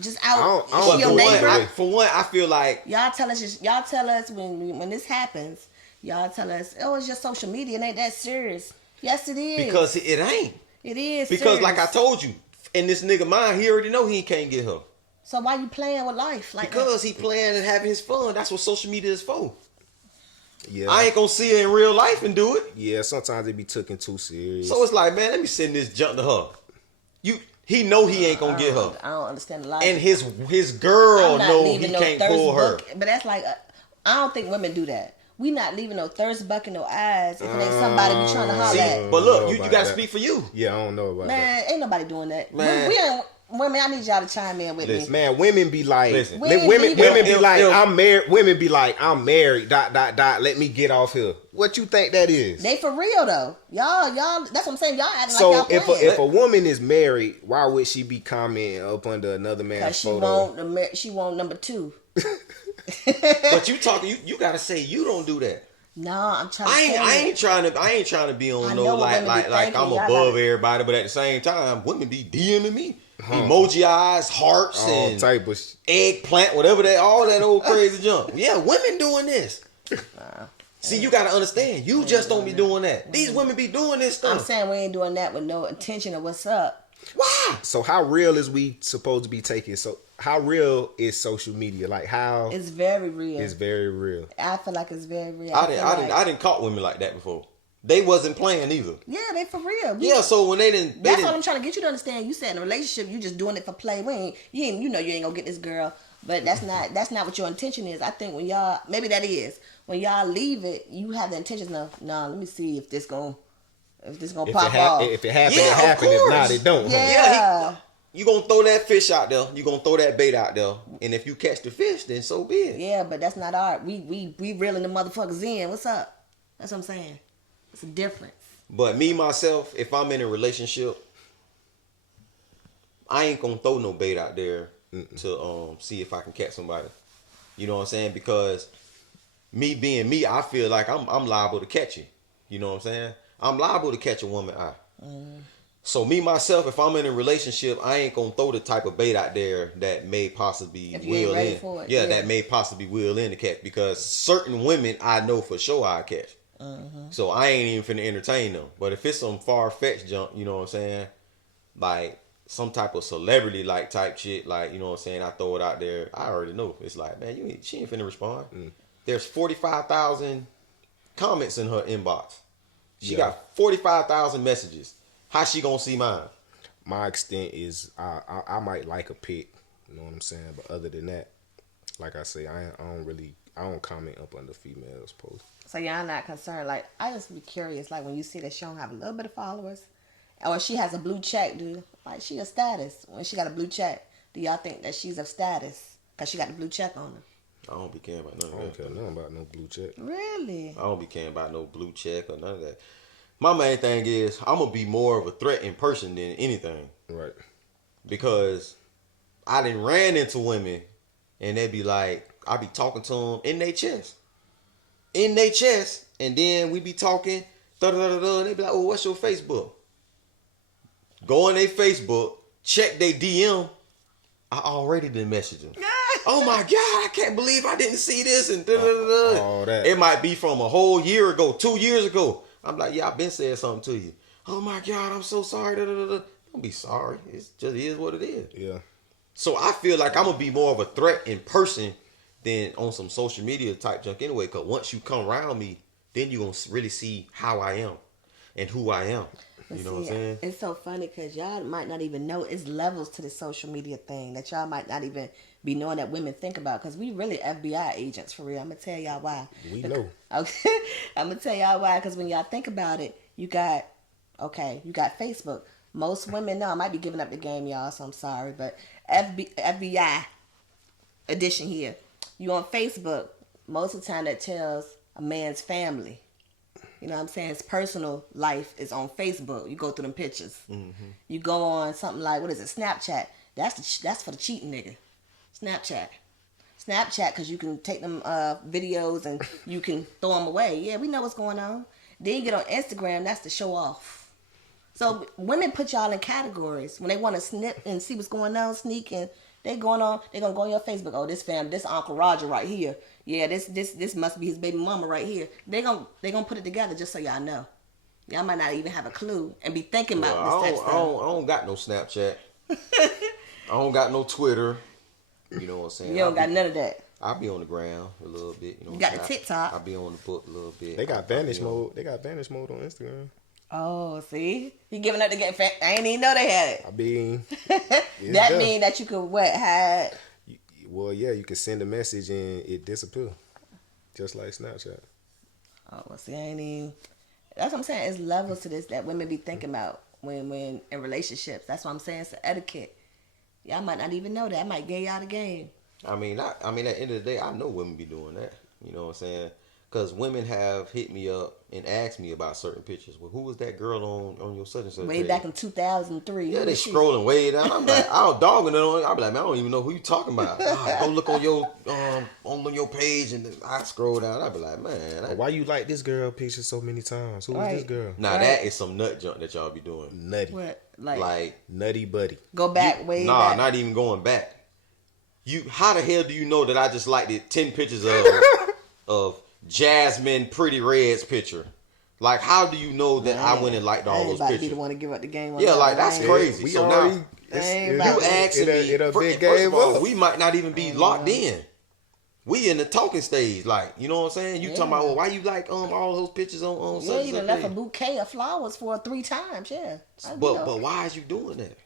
Just out. I Is don't she your do neighbor? that. For one, I feel like Y'all tell us when this happens. Y'all tell us, oh, it's just social media. It ain't that serious. Yes, it is. because it ain't. it is. Because like I serious. told you, in this nigga mind, he already know he can't get her. So why you playing with life like that? Because he playing and having his fun. That's what social media is for. Yeah, I ain't gonna see her in real life and do it. Yeah, sometimes it be taken too serious. So it's like, man, let me send this junk to her. He know he ain't gonna get her. I don't understand the logic. And his girl I'm not know he leaving no can't thirst pull her. bucket. But that's like, I don't think women do that. We not leaving no thirst bucket, no eyes. If it ain't somebody we trying to holler See, at. but know look, you about gotta that. speak for you. Yeah, I don't know about that. Man, ain't nobody doing that. Man. We ain't, women, I need y'all to chime in with Listen. me. Man, women be like, Listen. We ain't women leaving- be like, If- I'm married. Women be like, I'm married. ... Let me get off here. What you think that is? They for real though. Y'all. That's what I'm saying. Y'all acting So like y'all playing. if a woman is married, why would she be commenting up under another man's Cause photo? she want number 2. But you talking, you gotta say you don't do that. No, I'm trying to I tell you. ain't trying to be on I no know what like women be I'm thinking. Y'all above gotta- everybody, but at the same time, women be DMing me. Emoji eyes, hearts, All and type of eggplant, whatever all that old crazy junk. Yeah, women doing this. See, you gotta understand, you just don't be doing that. These women be doing this I'm stuff. saying we ain't doing that with no intention of what's up. Why? So how real is we supposed to be taking? So how real is social media? Like how It's very real. it's very real. I feel like it's very real. I feel like- didn't caught women like that before. They wasn't playing either. Yeah, they for real. Yeah, so when they didn't, That's what I'm trying to get you to understand. You said in a relationship, you just doing it for play. You ain't gonna get this girl, but that's not what your intention is. I think when y'all, maybe that is when y'all leave it, you have the intention of, nah, let me see if this gonna pop off. If it happen, Yeah, it of happen. If course. not, it don't. huh? Yeah. you gonna throw that fish out there. You gonna throw that bait out there, and if you catch the fish, then so be it. Yeah, but that's not art. We reeling the motherfuckers in. What's up? That's what I'm saying. It's a difference. But me myself, if I'm in a relationship, I ain't gonna throw no bait out there to see if I can catch somebody. You know what I'm saying? Because me being me, I feel like I'm liable to catch you. You know what I'm saying? I'm liable to catch a woman eye. So me myself, if I'm in a relationship, I ain't gonna throw the type of bait out there that may possibly If you ain't will ready in. for it, Yeah, yeah. that may possibly will in to catch, because certain women I know for sure I catch. So I ain't even finna entertain them. But if it's some far fetched junk, you know what I'm saying? Like some type of celebrity like type shit, like, you know what I'm saying? I throw it out there. I already know. It's like, man, she ain't finna respond. There's 45,000 comments in her inbox. She got 45,000 messages. How she gonna see mine? My extent is I might like a pic, you know what I'm saying, but other than that, like I say, I I don't comment up under females' posts. So y'all not concerned. Like, I just be curious. Like, when you see that she don't have a little bit of followers, or she has a blue check, dude. Like, she a status. When she got a blue check, do y'all think that she's of status because she got the blue check on her? I don't be caring about none I of don't that. care nothing about no blue check. Really? I don't be caring about no blue check or none of that. My main thing is I'm gonna be more of a threat in person than anything. Right. Because I done ran into women and they be like, I be talking to them in their chest. In their chest. And then we be talking, and they be like, oh, what's your Facebook? Go on their Facebook, check their DM. I already done messaged them. Oh my God, I can't believe I didn't see this. And all that. It might be from a whole year ago, 2 years ago. I'm like, yeah, I've been saying something to you. Oh my God, I'm so sorry. Don't be sorry. It just is what it is. Yeah. So I feel like I'm going to be more of a threat in person than on some social media type junk anyway. Because once you come around me, then you're going to really see how I am and who I am. You know what I'm saying? It's so funny because y'all might not even know it's levels to the social media thing that y'all might not even be knowing that women think about, because we really FBI agents for real. I'm going to tell y'all why. We know. Okay. I'm going to tell y'all why, because when y'all think about it, you got Facebook. Most women know, I might be giving up the game, y'all, so I'm sorry, but FBI edition here. You on Facebook, most of the time that tells a man's family. You know what I'm saying? His personal life is on Facebook. You go through them pictures. Mm-hmm. You go on something like, what is it, Snapchat. That's for the cheating nigga. Snapchat, because you can take them videos and you can throw them away. Yeah, we know what's going on. Then you get on Instagram, that's to show off. So women put y'all in categories. When they want to snip and see what's going on, sneak, and they're going to go on your Facebook. Oh, this family, this Uncle Roger right here. Yeah, this must be his baby mama right here. They gonna put it together just so y'all know. Y'all might not even have a clue and be thinking about this type of stuff. I don't got no Snapchat. I don't got no Twitter. You know what I'm saying? You don't got none of that. I be on the ground a little bit. You know, you got the TikTok. I be on the book a little bit. They got vanish mode. They got vanish mode on Instagram. Oh, see, you giving up the game. I ain't even know they had it. I mean, that mean that you could hide. Well, yeah, you can send a message and it disappear, just like Snapchat. Oh, well, see, I ain't even. That's what I'm saying. It's levels to this that women be thinking about when in relationships. That's what I'm saying. It's the etiquette. Y'all might not even know that. I might get y'all the game. I mean, at the end of the day, I know women be doing that. You know what I'm saying? Because women have hit me up and asked me about certain pictures. Well, who was that girl on your such and such way page? back in 2003? Yeah, they scrolling way down. I'm like, I don't dogging it on. I be like, man, I don't even know who you talking about. Go look on your page, and I scroll down. I be like, man, why you like this girl picture so many times? Who is this girl? Now that is some nut junk that y'all be doing. Nutty. What? Like nutty buddy. Go back way back. Not even going back. How the hell do you know that I just liked it 10 pictures of Jasmine Pretty Red's picture? Like, how do you know that I went and liked all those pictures? Be the one to give up the game. Yeah, like that's crazy. We so already, now you asking me. First of all, we might not even be locked in. We in the talking stage, like, you know what I'm saying? You talking about, well, why you like all those pictures on yeah, you done left a bouquet of flowers for 3 times, yeah. But why is you doing that?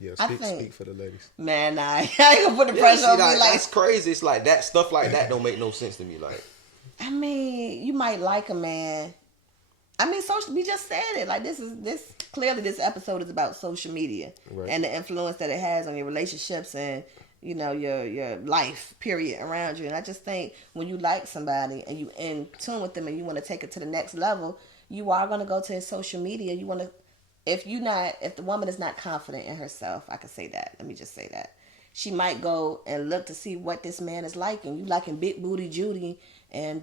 Yeah, speak for the ladies. Man, I ain't gonna put the pressure on me. Like, that's crazy. It's like that stuff like that don't make no sense to me. Like, I mean, you might like a man. I mean, we just said it. Like, this clearly this episode is about social media, right, and the influence that it has on your relationships and, you know, your life, period, around you. And I just think when you like somebody and you in tune with them and you want to take it to the next level, you are going to go to his social media. You want to, if the woman is not confident in herself, I can say that. Let me just say that. She might go and look to see what this man is liking. You liking Big Booty Judy and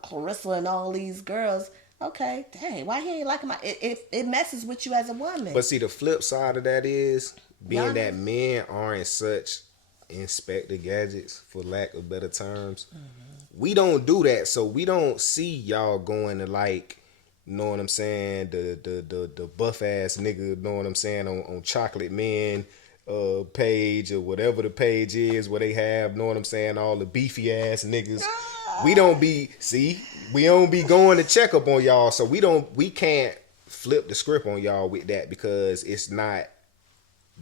Clarissa and all these girls. Okay, dang, why he ain't liking it messes with you as a woman. But see, the flip side of that is being that men aren't such Inspector Gadgets, for lack of better terms. Mm-hmm. We don't do that, so we don't see y'all going to, like, you know what I'm saying, the buff ass nigga, know what I'm saying, on Chocolate Men page or whatever the page is where they have, know what I'm saying, all the beefy ass niggas. We don't be going to check up on y'all, so we can't flip the script on y'all with that, because it's not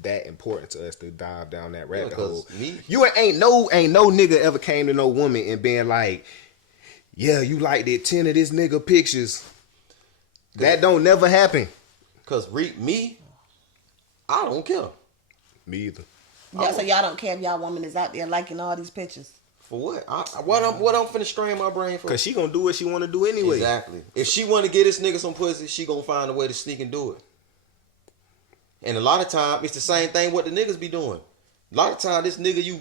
that important to us to dive down that Yeah, rabbit hole. 'cause me- You ain't no nigga ever came to no woman and been like, yeah, you liked it 10 of this nigga pictures. That don't never happen. Cause me, I don't care. Me either. Yeah, so y'all don't care if y'all woman is out there liking all these pictures. For what? What I'm finna strain my brain for? Cause she gonna do what she wanna do anyway. Exactly. If she wanna get this nigga some pussy, she gonna find a way to sneak and do it. And a lot of time, it's the same thing what the niggas be doing. A lot of time, this nigga you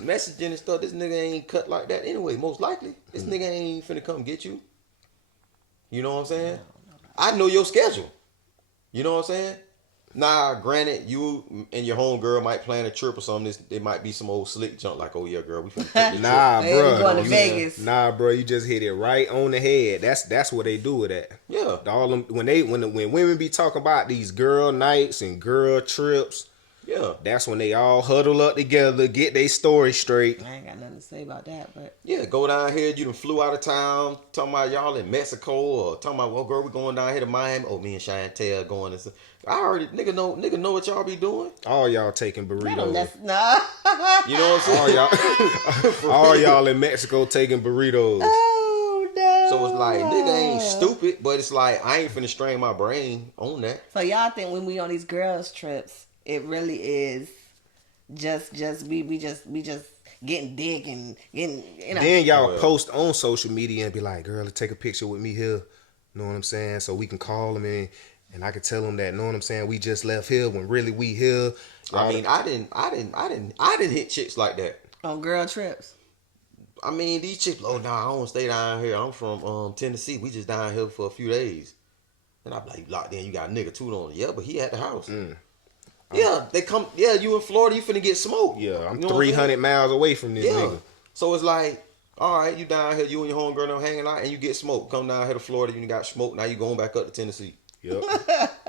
messaging and stuff, this nigga ain't cut like that anyway. Most likely, this nigga ain't finna come get you. You know what I'm saying? I know your schedule. You know what I'm saying? Nah, granted, you and your homegirl might plan a trip or something. It might be some old slick junk like, oh yeah, girl, we finna take this Nah, Hey, we bro. going to Vegas. Nah, bro, you just hit it right on the head. That's what they do with that. Yeah. All them when women be talking about these girl nights and girl trips, Yeah. that's when they all huddle up together, get their story straight. I ain't got nothing to say about that, but Yeah, go down here. You done flew out of town. Talking about y'all in Mexico or talking about, well, girl, we going down here to Miami. Oh, me and Chantel going. And I heard it. Nigga know what y'all be doing. All y'all taking I don't burritos. nah. You know what I'm saying? All y'all in Mexico taking burritos. Oh no. So it's like, nigga ain't stupid, but it's like, I ain't finna strain my brain on that. So y'all think when we on these girls trips, it really is just we just getting dick and getting, you know. Then y'all Well. post on social media and be like, girl, let's take a picture with me here. Know what I'm saying? So we can call them and I can tell them that, know what I'm saying? We just left here when really we here. I mean, I didn't hit chicks like that. On girl trips. I mean, these chicks, oh, nah, I don't stay down here. I'm from Tennessee. We just down here for a few days. And I'm like, locked in, you got a nigga too on it. Yeah, but he at the house. Yeah, they come, yeah, you in Florida, you finna get smoked. Yeah, I'm You know what 300 saying? miles away from this Yeah. nigga. So it's like, all right, you down here, you and your homegirl them hanging out, and you get smoked. Come down here to Florida, you got smoked. Now you going back up to Tennessee. Yep.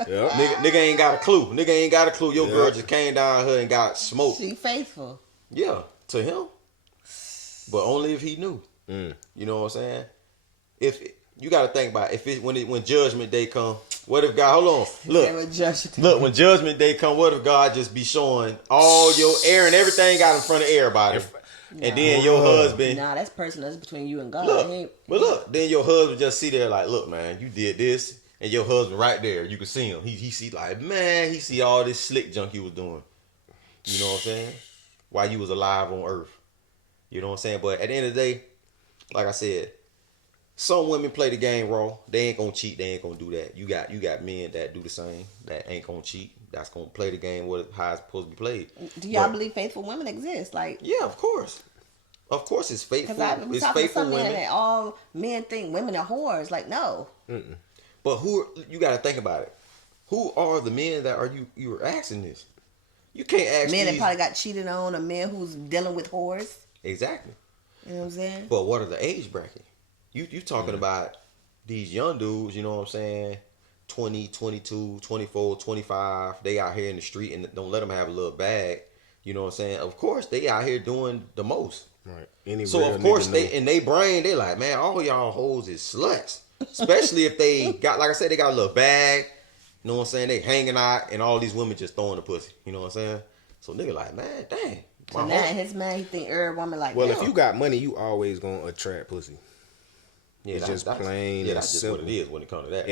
Yep. Nigga ain't got a clue. Nigga ain't got a clue. Your Yeah. girl just came down here and got smoked. She faithful. Yeah, to him, but only if he knew. You know what I'm saying? If you got to think about it, when Judgment Day come, what if God? Hold on, look. When Judgment Day come, what if God just be showing all your air and everything out in front of everybody, and then your husband? Nah, that's personal. That's between you and God. Look, then your husband just see there like, look, man, you did this, and your husband right there, you can see him. He see like, man, he see all this slick junk you was doing. You know what I'm saying? While you was alive on Earth. You know what I'm saying? But at the end of the day, like I said, some women play the game raw. They ain't gonna cheat. They ain't gonna do that. You got men that do the same. That ain't gonna cheat. That's gonna play the game how it's supposed to be played. Do y'all believe faithful women exist? Like, Yeah, of course. Of course, it's faithful. because we It's talking to faithful some men women. that all men think women are whores. Like, no. But you got to think about it. Who are the men that you were asking this? You can't ask Men that these- probably got cheated on, or men who's dealing with whores. Exactly. You know what I'm saying? But what are the age bracket? You talking about these young dudes, you know what I'm saying? 20, 22, 24, 25. They out here in the street and don't let them have a little bag. You know what I'm saying? Of course, they out here doing the most. Right. Any So real of course nigga they know. in their brain they like, man, all y'all hoes is sluts. Especially if they got, like I said, they got a little bag. You know what I'm saying? They hanging out and all these women just throwing the pussy. You know what I'm saying? So nigga like, man, dang. So now in his mind, he think every woman like Well, that. if you got money, you always gonna attract pussy. Yeah, It's just plain Yeah, and that's just simple. what it is when it comes to that.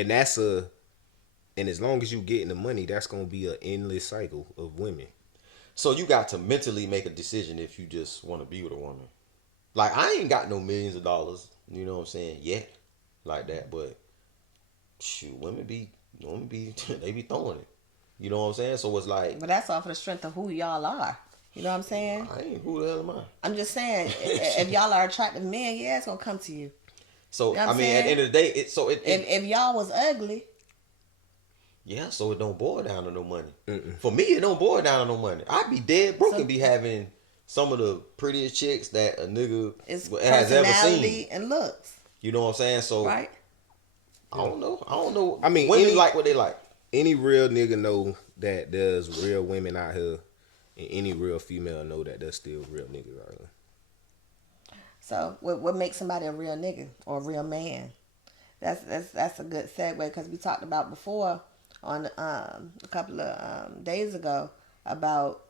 And as long as you getting the money, that's gonna be an endless cycle of women. So you got to mentally make a decision if you just want to be with a woman. Like, I ain't got no millions of dollars, you know what I'm saying, yet, like that. But shoot, women be they be throwing it. You know what I'm saying? So it's like, But that's all for the strength of who y'all are. You know what I'm saying? I ain't, who the hell am I? I'm just saying, if y'all are attractive men, yeah, it's gonna come to you. So You know what I I'm mean, at the saying? end of the day, If y'all was ugly, yeah. So it don't boil down to no money. For me, it don't boil down to no money. I'd be dead broke and be having some of the prettiest chicks that a nigga it's has ever personality seen. and looks, You know what I'm saying? So right? I don't know. I mean, women like what they like. Any real nigga know that there's real women out here, and any real female know that there's still real niggas out here. So what makes somebody a real nigga or a real man? That's a good segue because we talked about before on a couple of days ago about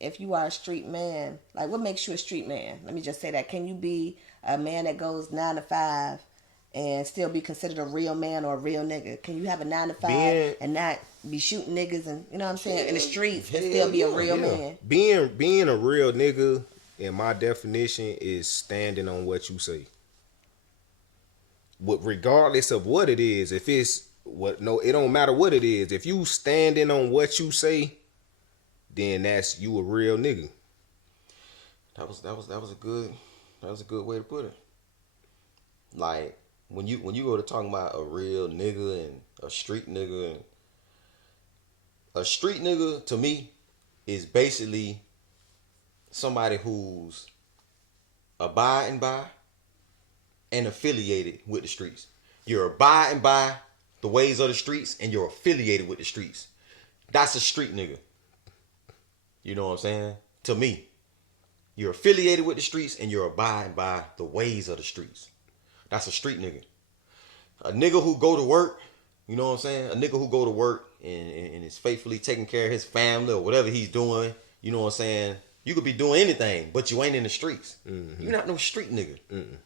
if you are a street man, like what makes you a street man? Let me just say that. Can you be a man that goes 9 to 5 and still be considered a real man or a real nigga? Can you have a 9 to 5 Being and not be shooting niggas and you know what I'm saying in the streets and hell still be a yeah, real yeah, man? being a real nigga, in my definition, is standing on what you say. Regardless of what it is, if it's what no, it don't matter what it is. If you standing on what you say, then that's you a real nigga. That was a good way to put it. Like when you go to talking about a real nigga and a street nigga to me is basically somebody who's abiding by and affiliated with the streets. You're abiding by the ways of the streets and you're affiliated with the streets. That's a street nigga. You know what I'm saying? To me, you're affiliated with the streets and you're abiding by the ways of the streets. That's a street nigga. A nigga who go to work, you know what I'm saying? A nigga who go to work and is faithfully taking care of his family or whatever he's doing, you know what I'm saying? You could be doing anything, but you ain't in the streets. Mm-hmm. You're not no street nigga. Mm-mm.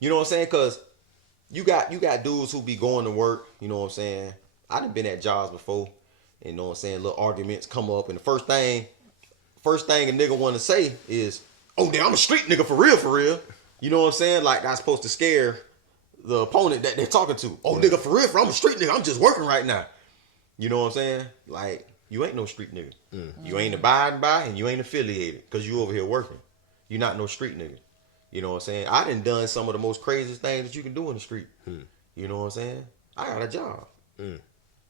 You know what I'm saying? Because you got dudes who be going to work, you know what I'm saying? I done been at jobs before, you know what I'm saying? Little arguments come up, and the first thing a nigga want to say is, oh, damn, I'm a street nigga for real, for real. You know what I'm saying? Like, that's supposed to scare the opponent that they're talking to. Oh, nigga, for real, I'm a street nigga. I'm just working right now. You know what I'm saying? Like, you ain't no street nigga. Mm-hmm. You ain't abiding by and you ain't affiliated because you over here working. You not no street nigga. You know what I'm saying? I done some of the most craziest things that you can do in the street. You know what I'm saying? I got a job.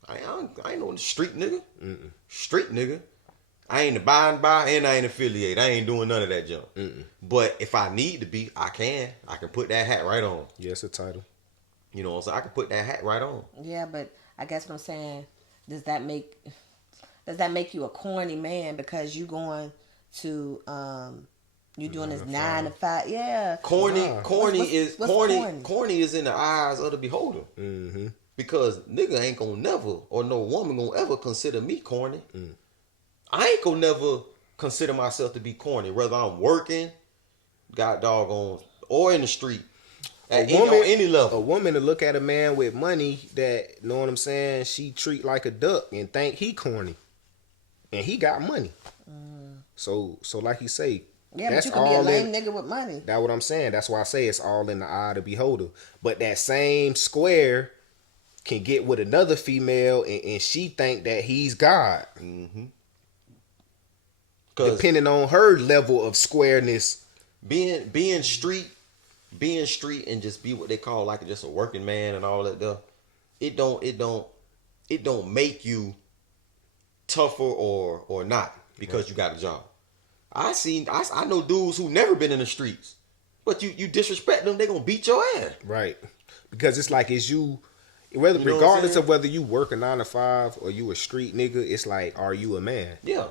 I ain't no street nigga. Street nigga. I ain't abiding by and I ain't affiliated. I ain't doing none of that junk. But if I need to be, I can. I can put that hat right on. Yes, a title. You know what I'm saying? I can put that hat right on. Yeah, but I guess what I'm saying, does that make you a corny man because you going to you doing this 9 to 5? Yeah. Corny is in the eyes of the beholder. Mm-hmm. Because nigga ain't gonna never, or no woman gonna ever consider me corny. I ain't gonna never consider myself to be corny, whether I'm working, got doggone, or in the street. On any level. A woman to look at a man with money that, know what I'm saying, she treat like a duck and think he corny. And he got money. So like you say, yeah, but you can be a lame nigga with money. That's what I'm saying. That's why I say it's all in the eye of the beholder. But that same square can get with another female and she think that he's God. Mm-hmm. Depending on her level of squareness. Being street and just be what they call like just a working man and all that stuff, it don't make you tougher or not because you got a job. I know dudes who never been in the streets, but you disrespect them, they gonna beat your ass. Right. Because it's like regardless of whether you work a 9 to 5 or you a street nigga, it's like, are you a man? Yeah.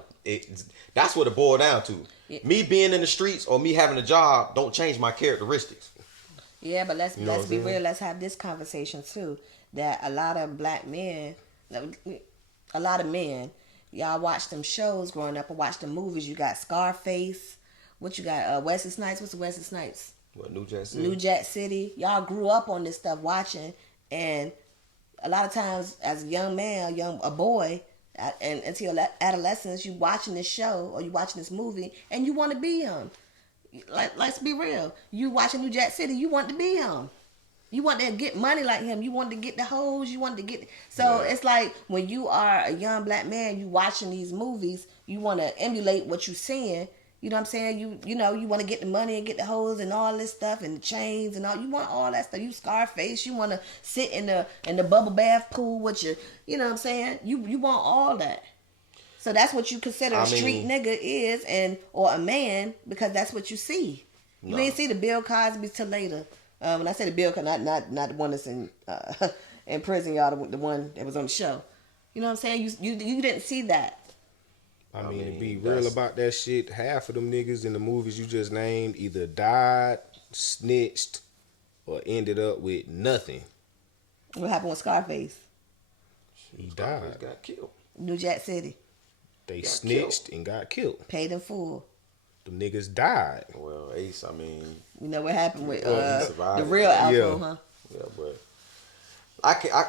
That's what it boiled down to. Yeah. Me being in the streets or me having a job don't change my characteristics. Yeah, but let's be real. Let's have this conversation too. That a lot of men, y'all watch them shows growing up or watch the movies. You got Scarface. What you got? Wesley Snipes. What's the Wesley Snipes? What, New Jack City? New Jack City. Y'all grew up on this stuff watching, and a lot of times as a young man, a boy, and until adolescence, you watching this show or you watching this movie, and you want to be him. Like, let's be real. You watching New Jack City, you want to be him. You want to get money like him. You want to get the hoes. You want to get. So It's like when you are a young black man, you watching these movies, you want to emulate what you seeing. You know what I'm saying? You know, you want to get the money and get the hoes and all this stuff and the chains and all. You want all that stuff. You Scarface. You want to sit in the bubble bath pool with your. You know what I'm saying? You want all that. So that's what you consider a street nigga is, or a man, because that's what you see. You ain't see the Bill Cosby till later. When I say the Bill, not the one that's in prison, y'all, the one that was on the show. You know what I'm saying? You didn't see that. I mean, to be real about that shit, half of them niggas in the movies you just named either died, snitched, or ended up with nothing. What happened with Scarface? He died. Got killed. New Jack City. They got snitched killed. and got killed. Paid in full. The niggas died. Well, Ace, I mean, You know what happened with well, he the survived. real It, Alpo, Yeah. huh? yeah, but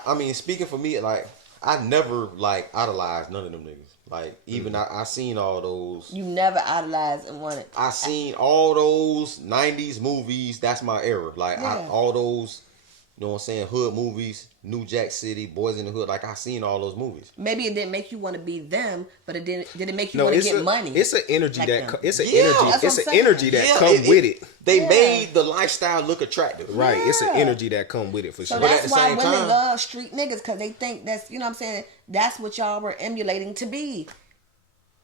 I mean, speaking for me, like I never like idolized none of them niggas. Like even I seen all those. You never idolized and wanted. I seen all those '90s movies. That's my era. Like Yeah. all those, you know what I'm saying, hood movies, New Jack City, Boys in the Hood. Like I seen all those movies. Maybe it didn't make you want to be them, but it didn't. Did it make you No, want to it's get a money? it's an energy like that them? it's an Yeah. energy. That's It's what an I'm saying. energy that Yeah, come with it. They Yeah. made the lifestyle look attractive. Right. It's an Yeah. energy that come with it for So sure. But at that's the why same women time- love street niggas because they think that's, you know what I'm saying, that's what y'all were emulating to be.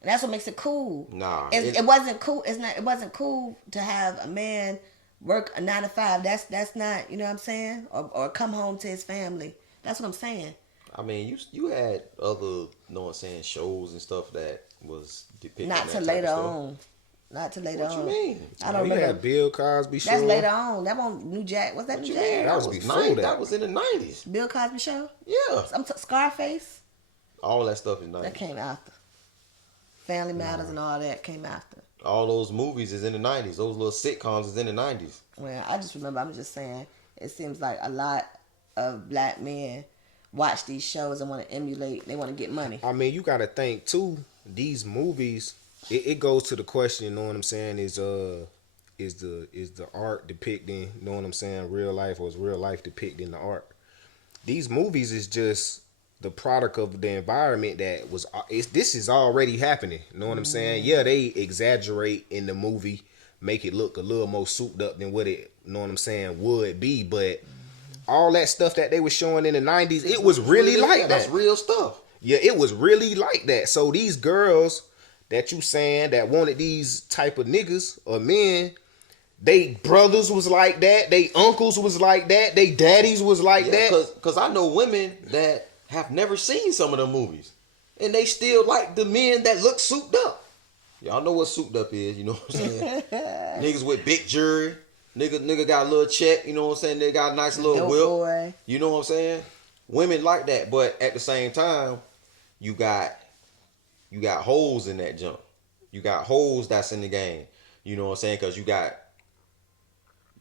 And that's what makes it cool. Nah, it wasn't cool. It wasn't cool to have a man work a 9 to 5. That's not, you know what I'm saying, or come home to his family. That's what I'm saying. I mean, you had other, you know what I'm saying, shows and stuff that was depicting Not that till type later of stuff. on. Not till later What on. you mean? I don't You remember. had Bill Cosby show. That's later on. That one New Jack. What's that What New you mean? Jack? That was before that. That was in the '90s. Bill Cosby show. Yeah, Scarface. all that stuff is That '90s. came after. Family Matters and all that came after. All those movies is in the '90s. Those little sitcoms is in the '90s. Well, I just remember, I'm just saying, it seems like a lot of black men watch these shows and want to emulate. They want to get money. I mean, you got to think too. These movies, it goes to the question. You know what I'm saying? Is the art depicting? You know what I'm saying? Real life, or is real life depicting the art? These movies is just the product of the environment that was. This is already happening. You know what I'm saying? Yeah, they exaggerate in the movie, make it look a little more souped up than what it. You know what I'm saying? Would be, but all that stuff that they were showing in the '90s, it was really like that. That's real stuff. Yeah, it was really like that. So these girls that you saying that wanted these type of niggas or men, they brothers was like that, they uncles was like that, they daddies was like that. Because I know women that have never seen some of the movies, and they still like the men that look souped up. Y'all know what souped up is, you know what I'm saying? Niggas with big jewelry, nigga got a little check, you know what I'm saying? They got a nice little Dope whip, boy. you know what I'm saying? Women like that, but at the same time, you got holes in that junk. You got holes that's in the game. You know what I'm saying? Because you got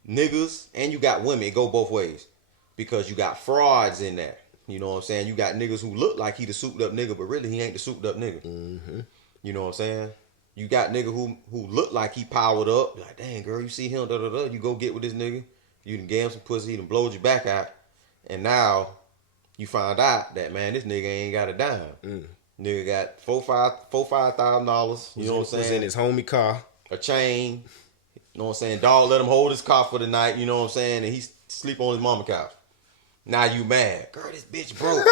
niggas and you got women. It go both ways. Because you got frauds in that. You know what I'm saying? You got niggas who look like he the souped up nigga, but really he ain't the souped up nigga. Mm-hmm. You know what I'm saying? You got nigga who look like he powered up. Like, dang girl, you see him, da da da. You go get with this nigga. You done gave him some pussy. He done blowed your back out. And now you find out that, man, this nigga ain't got a dime. Nigga got $5,000. You know what I'm saying? Was in his homie car. A chain. You know what I'm saying? Dog let him hold his car for the night. You know what I'm saying? And he sleep on his mama couch. Now you mad. Girl, this bitch broke.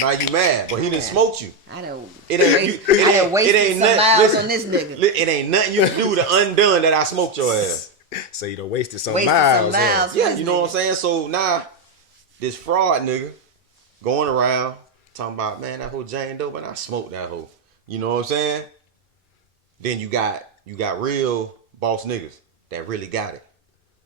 Now you mad. But he done smoked you. I done It wasted some miles listen, on this nigga. It ain't nothing you can do to undone that I smoked your ass. So you done wasted some Wasted miles. some miles. Yeah, you know what I'm saying? So now, this fraud nigga going around talking about, man, that whole Jane Doe, but I smoked that hoe. You know what I'm saying? Then you got real boss niggas that really got it.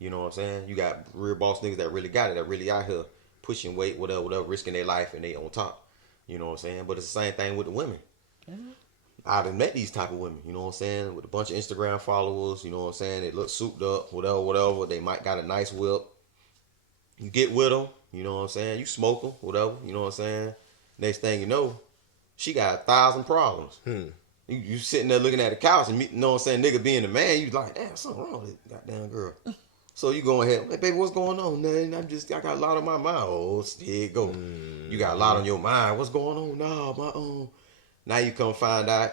You know what I'm saying? You got real boss niggas that really got it, that really out here pushing weight, whatever, risking their life, and they on top. You know what I'm saying? But it's the same thing with the women. Mm-hmm. I done met these type of women, you know what I'm saying, with a bunch of Instagram followers, you know what I'm saying, they look souped up, whatever, they might got a nice whip. You get with them, you know what I'm saying, you smoke them, whatever, you know what I'm saying. Next thing you know, she got 1,000 problems. You sitting there looking at the couch and, you know what I'm saying, nigga being the man, you like, damn, something wrong with this goddamn girl. So you go ahead, hey, baby, what's going on? Man, I got a lot on my mind. Oh, here it go. You got a lot on your mind. What's going on? Nah, now you come find out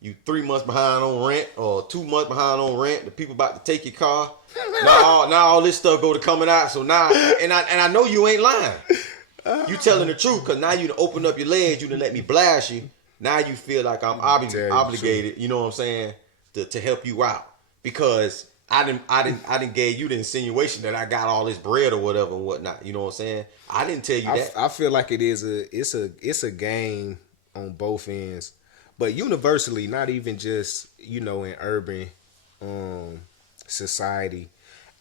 you 3 months behind on rent or 2 months behind on rent. The people about to take your car. Now all this stuff go to coming out. So now, and I know you ain't lying. You telling the truth because now you done open up your legs. You done let me blast you. Now you feel like I'm obligated. You know what I'm saying? To help you out because I didn't gave you the insinuation that I got all this bread or whatever and whatnot. You know what I'm saying? I didn't tell you that. I feel like it's a game on both ends, but universally, not even just in urban society,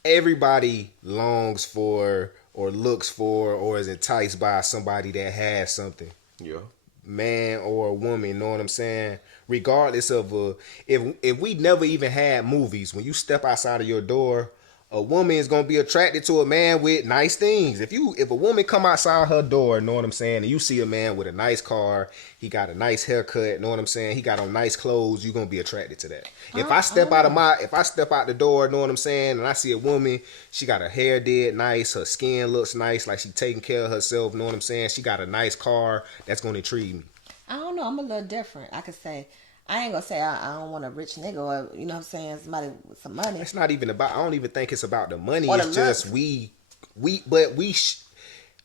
everybody longs for or looks for or is enticed by somebody that has something. Yeah. man or a woman, you know what I'm saying? Regardless of if we never even had movies, when you step outside of your door, a woman is gonna be attracted to a man with nice things. If a woman come outside her door, know what I'm saying, and you see a man with a nice car, he got a nice haircut, know what I'm saying, he got on nice clothes, you're gonna be attracted to that. If I step out the door, know what I'm saying, and I see a woman, she got her hair did nice, her skin looks nice, like she taking care of herself, know what I'm saying, she got a nice car, that's gonna intrigue me. I don't know. I'm a little different. I could say, I ain't gonna say I don't want a rich nigga or, you know what I'm saying, somebody with some money. It's not even about, I don't even think it's about the money, Or the it's just looks.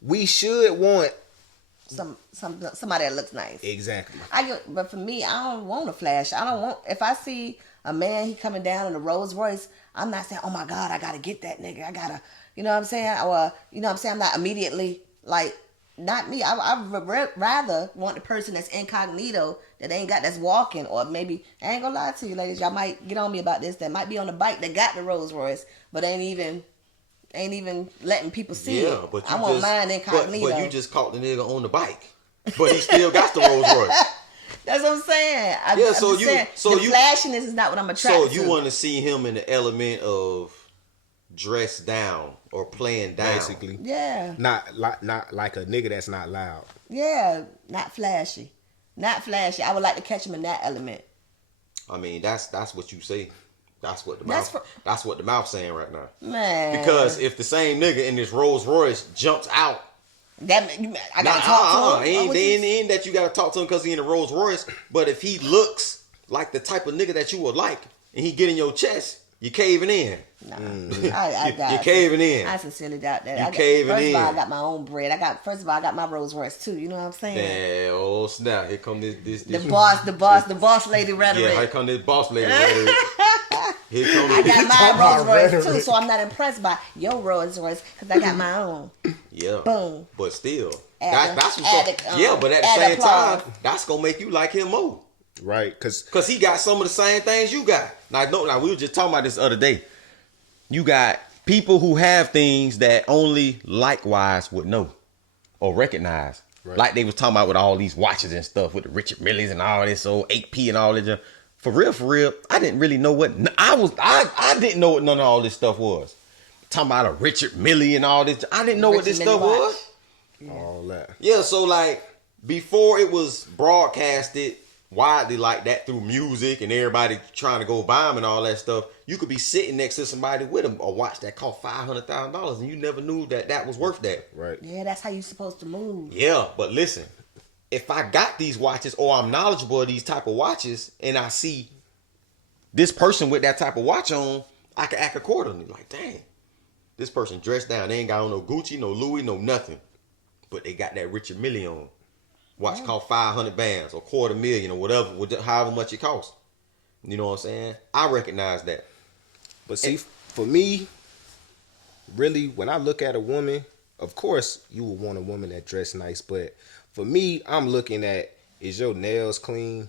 we should want Somebody that looks nice. exactly. But for me, I don't want a flash. I don't want. If I see a man, he coming down in a Rolls Royce, I'm not saying, oh my God, I gotta get that nigga. I gotta, you know what I'm saying, or you know what I'm saying. I'm not immediately like, not me. I would rather want the person that's incognito, that ain't got, that's walking, or maybe, I ain't gonna lie to you, ladies, y'all might get on me about this. That might be on the bike that got the Rolls Royce, but ain't even letting people see it. But I want mine incognito. But you just caught the nigga on the bike, but he still got the Rolls Royce. That's what I'm saying. The flashiness is not what I'm attracted to. So you want to see him in the element of dress down or playing down, Basically. Yeah. Not like a nigga that's not loud. Yeah, not flashy. Not flashy. I would like to catch him in that element. I mean, that's what you say. That's what the That's mouth. That's what the mouth saying right now. Man. Because if the same nigga in this Rolls Royce jumps out, I gotta talk to him. Ain't that you gotta talk to him because he in a Rolls Royce. But if he looks like the type of nigga that you would like, and he get in your chest, you caving in. Nah, You're caving in. I sincerely doubt that. You caving first in. of all, I got my own bread. First of all, I got my Rolls Royce too. You know what I'm saying? Damn, oh snap! Here come this. The boss lady rhetoric. Yeah, here come this boss lady rhetoric. Here come I this. got my Rolls Royce too, so I'm not impressed by your Rolls Royce because I got my own. Yeah. Boom. But still, Add that's the- what's add going. the, Yeah, but at the add same applause. time, that's gonna make you like him more. Right, cause He got some of the same things you got. Now we were just talking about this the other day. You got people who have things that only likewise would know or recognize. Right. Like they was talking about with all these watches and stuff with the Richard Milles and all this old 8P and all that. For real, I didn't really know what I didn't know what none of all this stuff was. Talking about a Richard Mille and all this. I didn't know what this Richard stuff Mille was. watch. all that. Yeah, so like before it was broadcasted widely like that through music and everybody trying to go buy them and all that stuff, you could be sitting next to somebody with them, a watch that cost $500,000 and you never knew that was worth that. Right. Yeah, that's how you supposed to move. Yeah, but listen, if I got these watches or I'm knowledgeable of these type of watches and I see this person with that type of watch on, I can act accordingly. Like, dang, this person dressed down. They ain't got on no Gucci, no Louis, no nothing. But they got that Richard Mille on. Watch cost 500 bands or $250,000 or whatever, however much it costs. You know what I'm saying? I recognize that. But see, for me, really, when I look at a woman, of course you would want a woman that dress nice, but for me, I'm looking at, is your nails clean?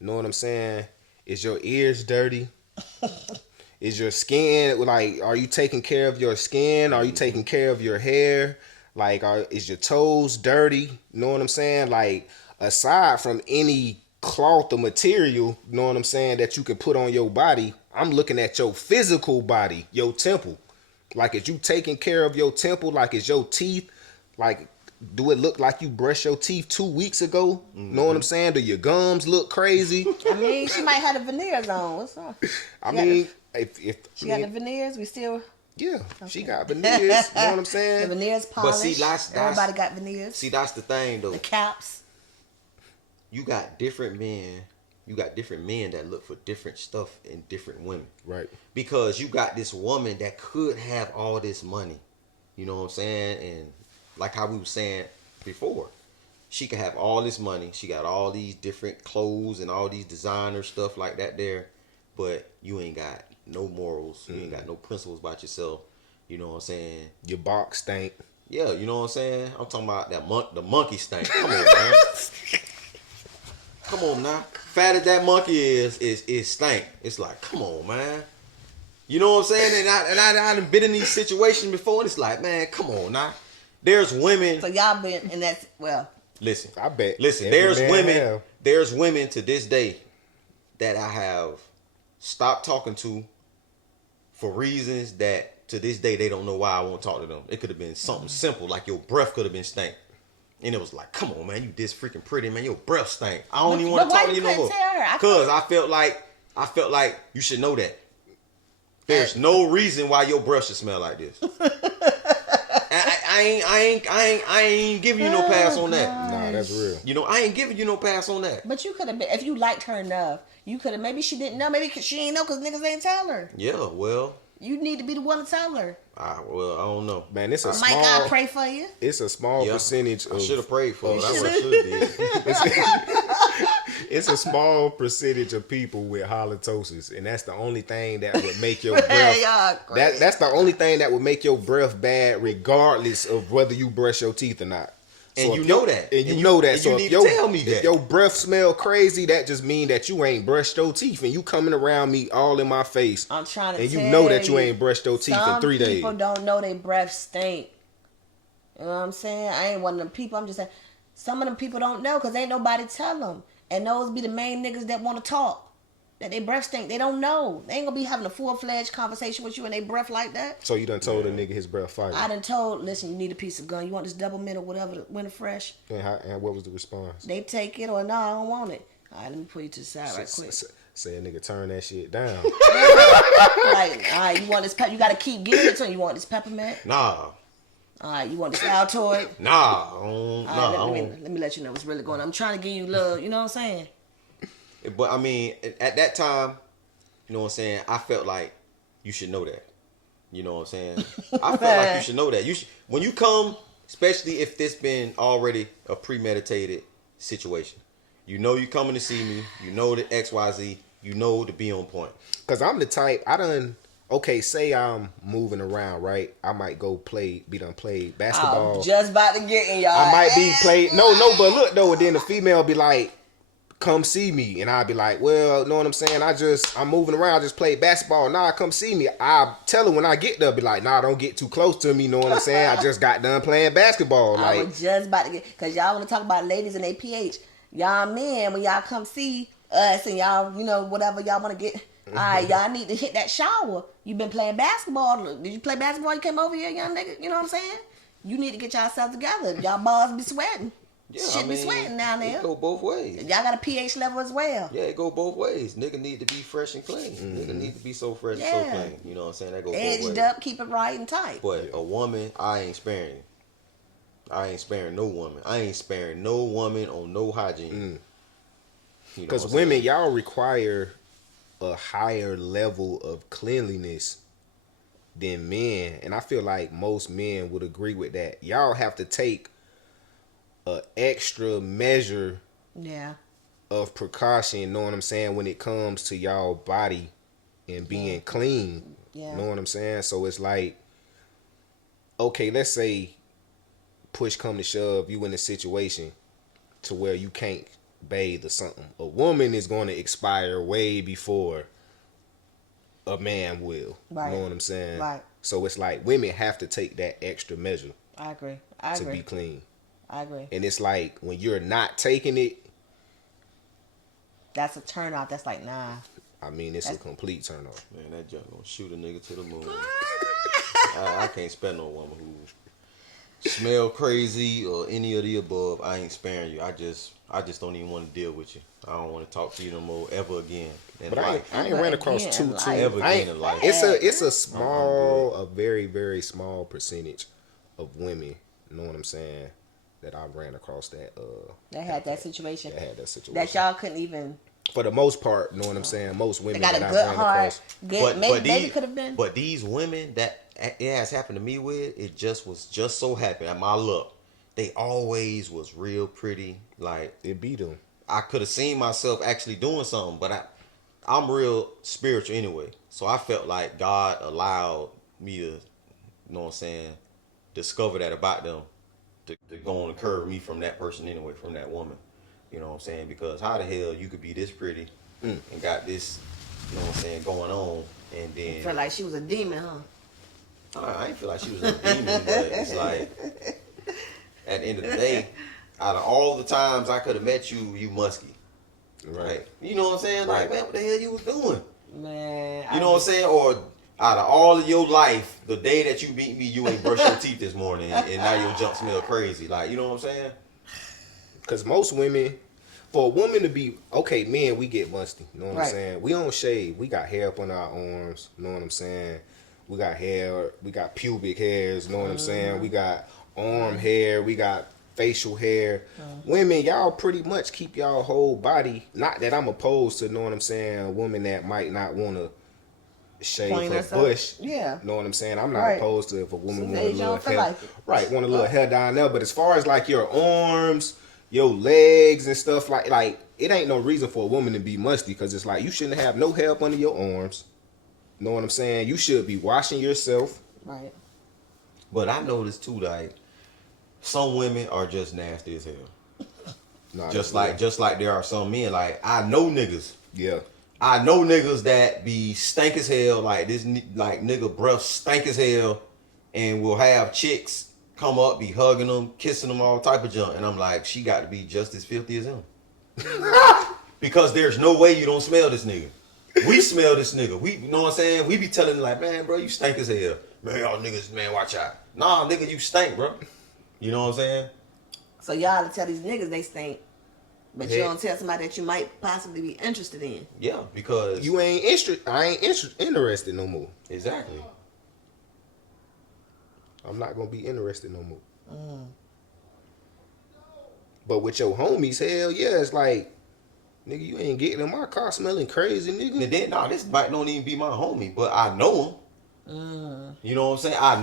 Know what I'm saying? Is your ears dirty? Is your skin, like, are you taking care of your skin? Are you taking care of your hair? Like, is your toes dirty? Know what I'm saying? Like, aside from any cloth or material, know what I'm saying, that you can put on your body, I'm looking at your physical body, your temple. Like, is you taking care of your temple? Like, is your teeth, like, do it look like you brushed your teeth 2 weeks ago? Know what I'm saying? Do your gums look crazy? I mean, she might have the veneers on. What's wrong? I mean, She got the veneers. We still. yeah, she got veneers. You know what I'm The saying? veneers polished. see, that's everybody got veneers. See, that's the thing though. The caps. You got different men. You got different men that look for different stuff in different women. Right. Because you got this woman that could have all this money. You know what I'm saying? And like how we were saying before, she could have all this money. She got all these different clothes and all these designer stuff like that there. But you ain't got no morals. You ain't got no principles about yourself. You know what I'm saying? Your box stank. Yeah, you know what I'm saying? I'm talking about the monkey stank. Come on, man. Come on now. Fat as that monkey is stank. It's like, come on, man. You know what I'm saying? And I done been in these situations before, and it's like, man, come on now. There's women. So y'all been in that. Well, Listen, I bet. Listen, every there's man women. have. There's women to this day that I have stopped talking to for reasons that to this day they don't know why I won't talk to them. It could have been something simple like your breath could have been stank. And it was like, come on, man, you this freaking pretty, man. Your breath stank. I don't even want to talk to you no more. Cause I felt like you should know that. There's no reason why your breath should smell like this. I ain't giving you no pass on that. Nah, that's real. You know, I ain't giving you no pass on that. But you could have been, if you liked her enough, you could have, maybe she didn't know, maybe she ain't know because niggas ain't tell her. Yeah, well. You need to be the one to tell her. I don't know. Man, it's a Might small. God pray for you? It's a small percentage of. I should have prayed for it. That's what I should have did. It's a small percentage of people with halitosis, and that's the only thing that would make your breath. That's the only thing that would make your breath bad, regardless of whether you brush your teeth or not. And so you know that. And you know that. And so you if need your, to tell me that. If your breath smell crazy, that just mean that you ain't brushed your teeth, and you coming around me all in my face. I'm trying to. And tell you know that you ain't brushed your teeth in 3 days. Some people don't know their breath stink. You know what I'm saying? I ain't one of them people. I'm just saying, some of them people don't know because ain't nobody tell them. And those be the main niggas that want to talk. That they breath stink. They don't know. They ain't gonna be having a full-fledged conversation with you and they breath like that. So you done told a nigga his breath fire. I done told, listen, you need a piece of gum. You want this double mint or whatever, Winter Fresh? And what was the response? They take it or no, I don't want it. All right, let me put you to the side right quick. Say a nigga turn that shit down. Like, all right, you want this pepper? You gotta keep giving it to him. You want this peppermint? Nah. All right, you want this Altoid? Nah. Let me let you know what's really going on. I'm trying to give you love. You know what I'm saying? But I mean, at that time, you know what I'm saying, I felt like you should know that. You know what I'm saying? I felt like you should know that. When you come, especially if this been already a premeditated situation. You know you coming to see me. You know the XYZ. You know to be on point. Because I'm the type, say I'm moving around, right? I might go play basketball. I'm just about to get in, y'all. I might be playing. No, but look, though, and then the female be like, come see me. And I'd be like, well, know what I'm saying? I'm moving around. I just played basketball. Nah, come see me. I tell her when I get there, be like, nah, don't get too close to me. Know what I'm saying? I just got done playing basketball. I was just about to get, because y'all want to talk about ladies and their pH. Y'all men, when y'all come see us and y'all, whatever y'all want to get, all right, y'all need to hit that shower. You been playing basketball. Did you play basketball? You came over here, young nigga? You know what I'm saying? You need to get yourself together. Y'all balls be sweating. Yeah, Shit be sweating down there. It go both ways. Y'all got a pH level as well. Yeah, it go both ways. Nigga need to be fresh and clean. Nigga need to be so fresh and so clean. You know what I'm saying? That go both ways. Edged up, keep it right and tight. But a woman, I ain't sparing. I ain't sparing no woman. I ain't sparing no woman on no hygiene. Because women, y'all require a higher level of cleanliness than men. And I feel like most men would agree with that. Y'all have to take an extra measure of precaution, know what I'm saying, when it comes to y'all body and being clean. Yeah. Know what I'm saying? So it's like, okay, let's say push come to shove, you in a situation to where you can't bathe or something. A woman is going to expire way before a man will. Right. You know what I'm saying? Right. So it's like women have to take that extra measure. I agree. To be clean. I agree. And it's like when you're not taking it, that's a turn off. That's like, nah. I mean, it's a complete turn off. Man, that junk gonna shoot a nigga to the moon. I can't spare no woman who smell crazy or any of the above. I ain't sparing you. I just don't even want to deal with you. I don't want to talk to you no more ever again. But I ain't ran across two ever again in life. It's a small, a very, very small percentage of women. You know what I'm saying? That I ran across that had that situation. That y'all couldn't even. For the most part, you know what I'm saying? Most women they got that a good I ran heart. across. Maybe could have been. But these women that it has happened to me with, it just so happened at my luck. They always was real pretty. Like it beat them. I could have seen myself actually doing something, but I'm real spiritual anyway. So I felt like God allowed me to, you know what I'm saying, discover that about them. To go on and curve me from that person anyway, from that woman. You know what I'm saying? Because how the hell you could be this pretty and got this, you know what I'm saying, going on, and then... You felt like she was a demon, huh? I ain't feel like she was a demon, but it's like, at the end of the day, out of all the times I could have met you, you musky. Right. Like, you know what I'm saying? Like, man, what the hell you was doing? Man, You know what I'm saying? Or out of all of your life, the day that you meet me, you ain't brushed your teeth this morning, and now your junk smell crazy. Like, you know what I'm saying? Because most women, for a woman to be, okay, men, we get musty. You know what I'm Right. saying? We don't shave. We got hair up on our arms. You know what I'm saying? We got hair. We got pubic hairs. You know what I'm saying? We got arm hair. We got facial hair. Women, y'all pretty much keep y'all whole body. Not that I'm opposed to, you know what I'm saying, a woman that might not want to shave Point her herself. bush. Yeah. You know what I'm saying? I'm not Right. opposed to if a woman Some want a days you little don't feel hair. like it. Right, want a little hair down there. But as far as like your arms, your legs and stuff, like it ain't no reason for a woman to be musty, because it's like you shouldn't have no hair up under your arms. You know what I'm saying? You should be washing yourself. Right. But I noticed too, like, some women are just nasty as hell. Nah, Just that's like there are some men. Like, I know niggas. yeah. I know niggas that be stank as hell, like this, like nigga breath stank as hell, and will have chicks come up, be hugging them, kissing them, all type of junk, and I'm like, she got to be just as filthy as him, because there's no way you don't smell this nigga. We smell this nigga. We, you know what I'm saying? We be telling them like, man, bro, you stink as hell. Man, y'all niggas, man, watch out. Nah, nigga, you stink, bro. You know what I'm saying? So y'all to tell these niggas they stink, but you Yeah. don't tell somebody that you might possibly be interested in. Yeah, because You ain't interested. I ain't interested no more. exactly. I'm not gonna be interested no more. But with your homies, hell yeah, it's like, nigga, you ain't getting in my car smelling crazy, nigga. And then, nah, this might don't even be my homie, but I know him. You know what I'm saying? I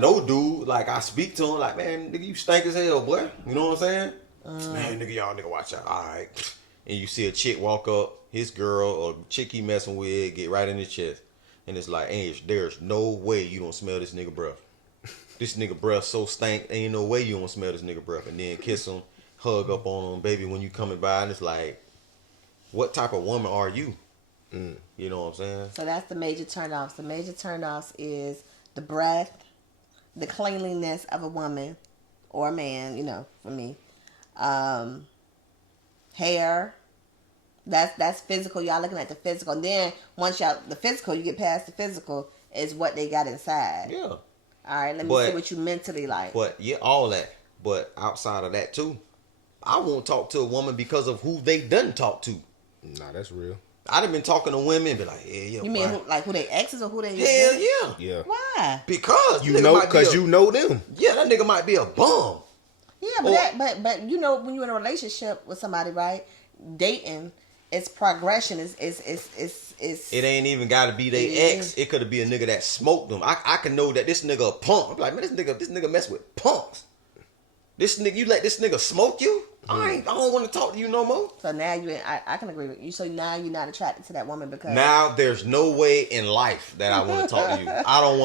know, dude. Like, I speak to him, like, man, nigga, you stink as hell, boy. You know what I'm saying? Man, nigga, y'all nigga, watch out. All right. And you see a chick walk up, his girl or chick he messing with, get right in his chest, and it's like, hey, there's no way you don't smell this nigga breath. This nigga breath so stank, ain't no way you don't smell this nigga breath. And then kiss him, hug up on him, baby, when you coming by, and it's like, what type of woman are you? You know what I'm saying? So that's the major turnoffs. The major turnoffs is the breath, the cleanliness of a woman or a man, you know, for me. Hair. That's physical. Y'all looking at the physical. And then once y'all the physical, you get past the physical, is what they got inside. Yeah. All right, let me But- see what you mentally like. But yeah, all that. But outside of that too, I won't talk to a woman because of who they done talk to. Nah, that's real. I done been talking to women and be like, yeah, You mean boy. who they exes or who they? Hell yeah. Yeah. Why? Because You nigga know, might be because a- you know them. yeah, that nigga might be a bum. Yeah, but Or- but you know when you're in a relationship with somebody, right? Dating, it's progression. Is It ain't even got to be they Yeah. ex. It could have been a nigga that smoked them. I can know that this nigga a punk. I'm like, man, this nigga mess with punks. This nigga, you let this nigga smoke you? I don't want to talk to you no more. So now I can agree with you. So now you're not attracted to that woman because Now there's no way in life that I want to talk to you. I don't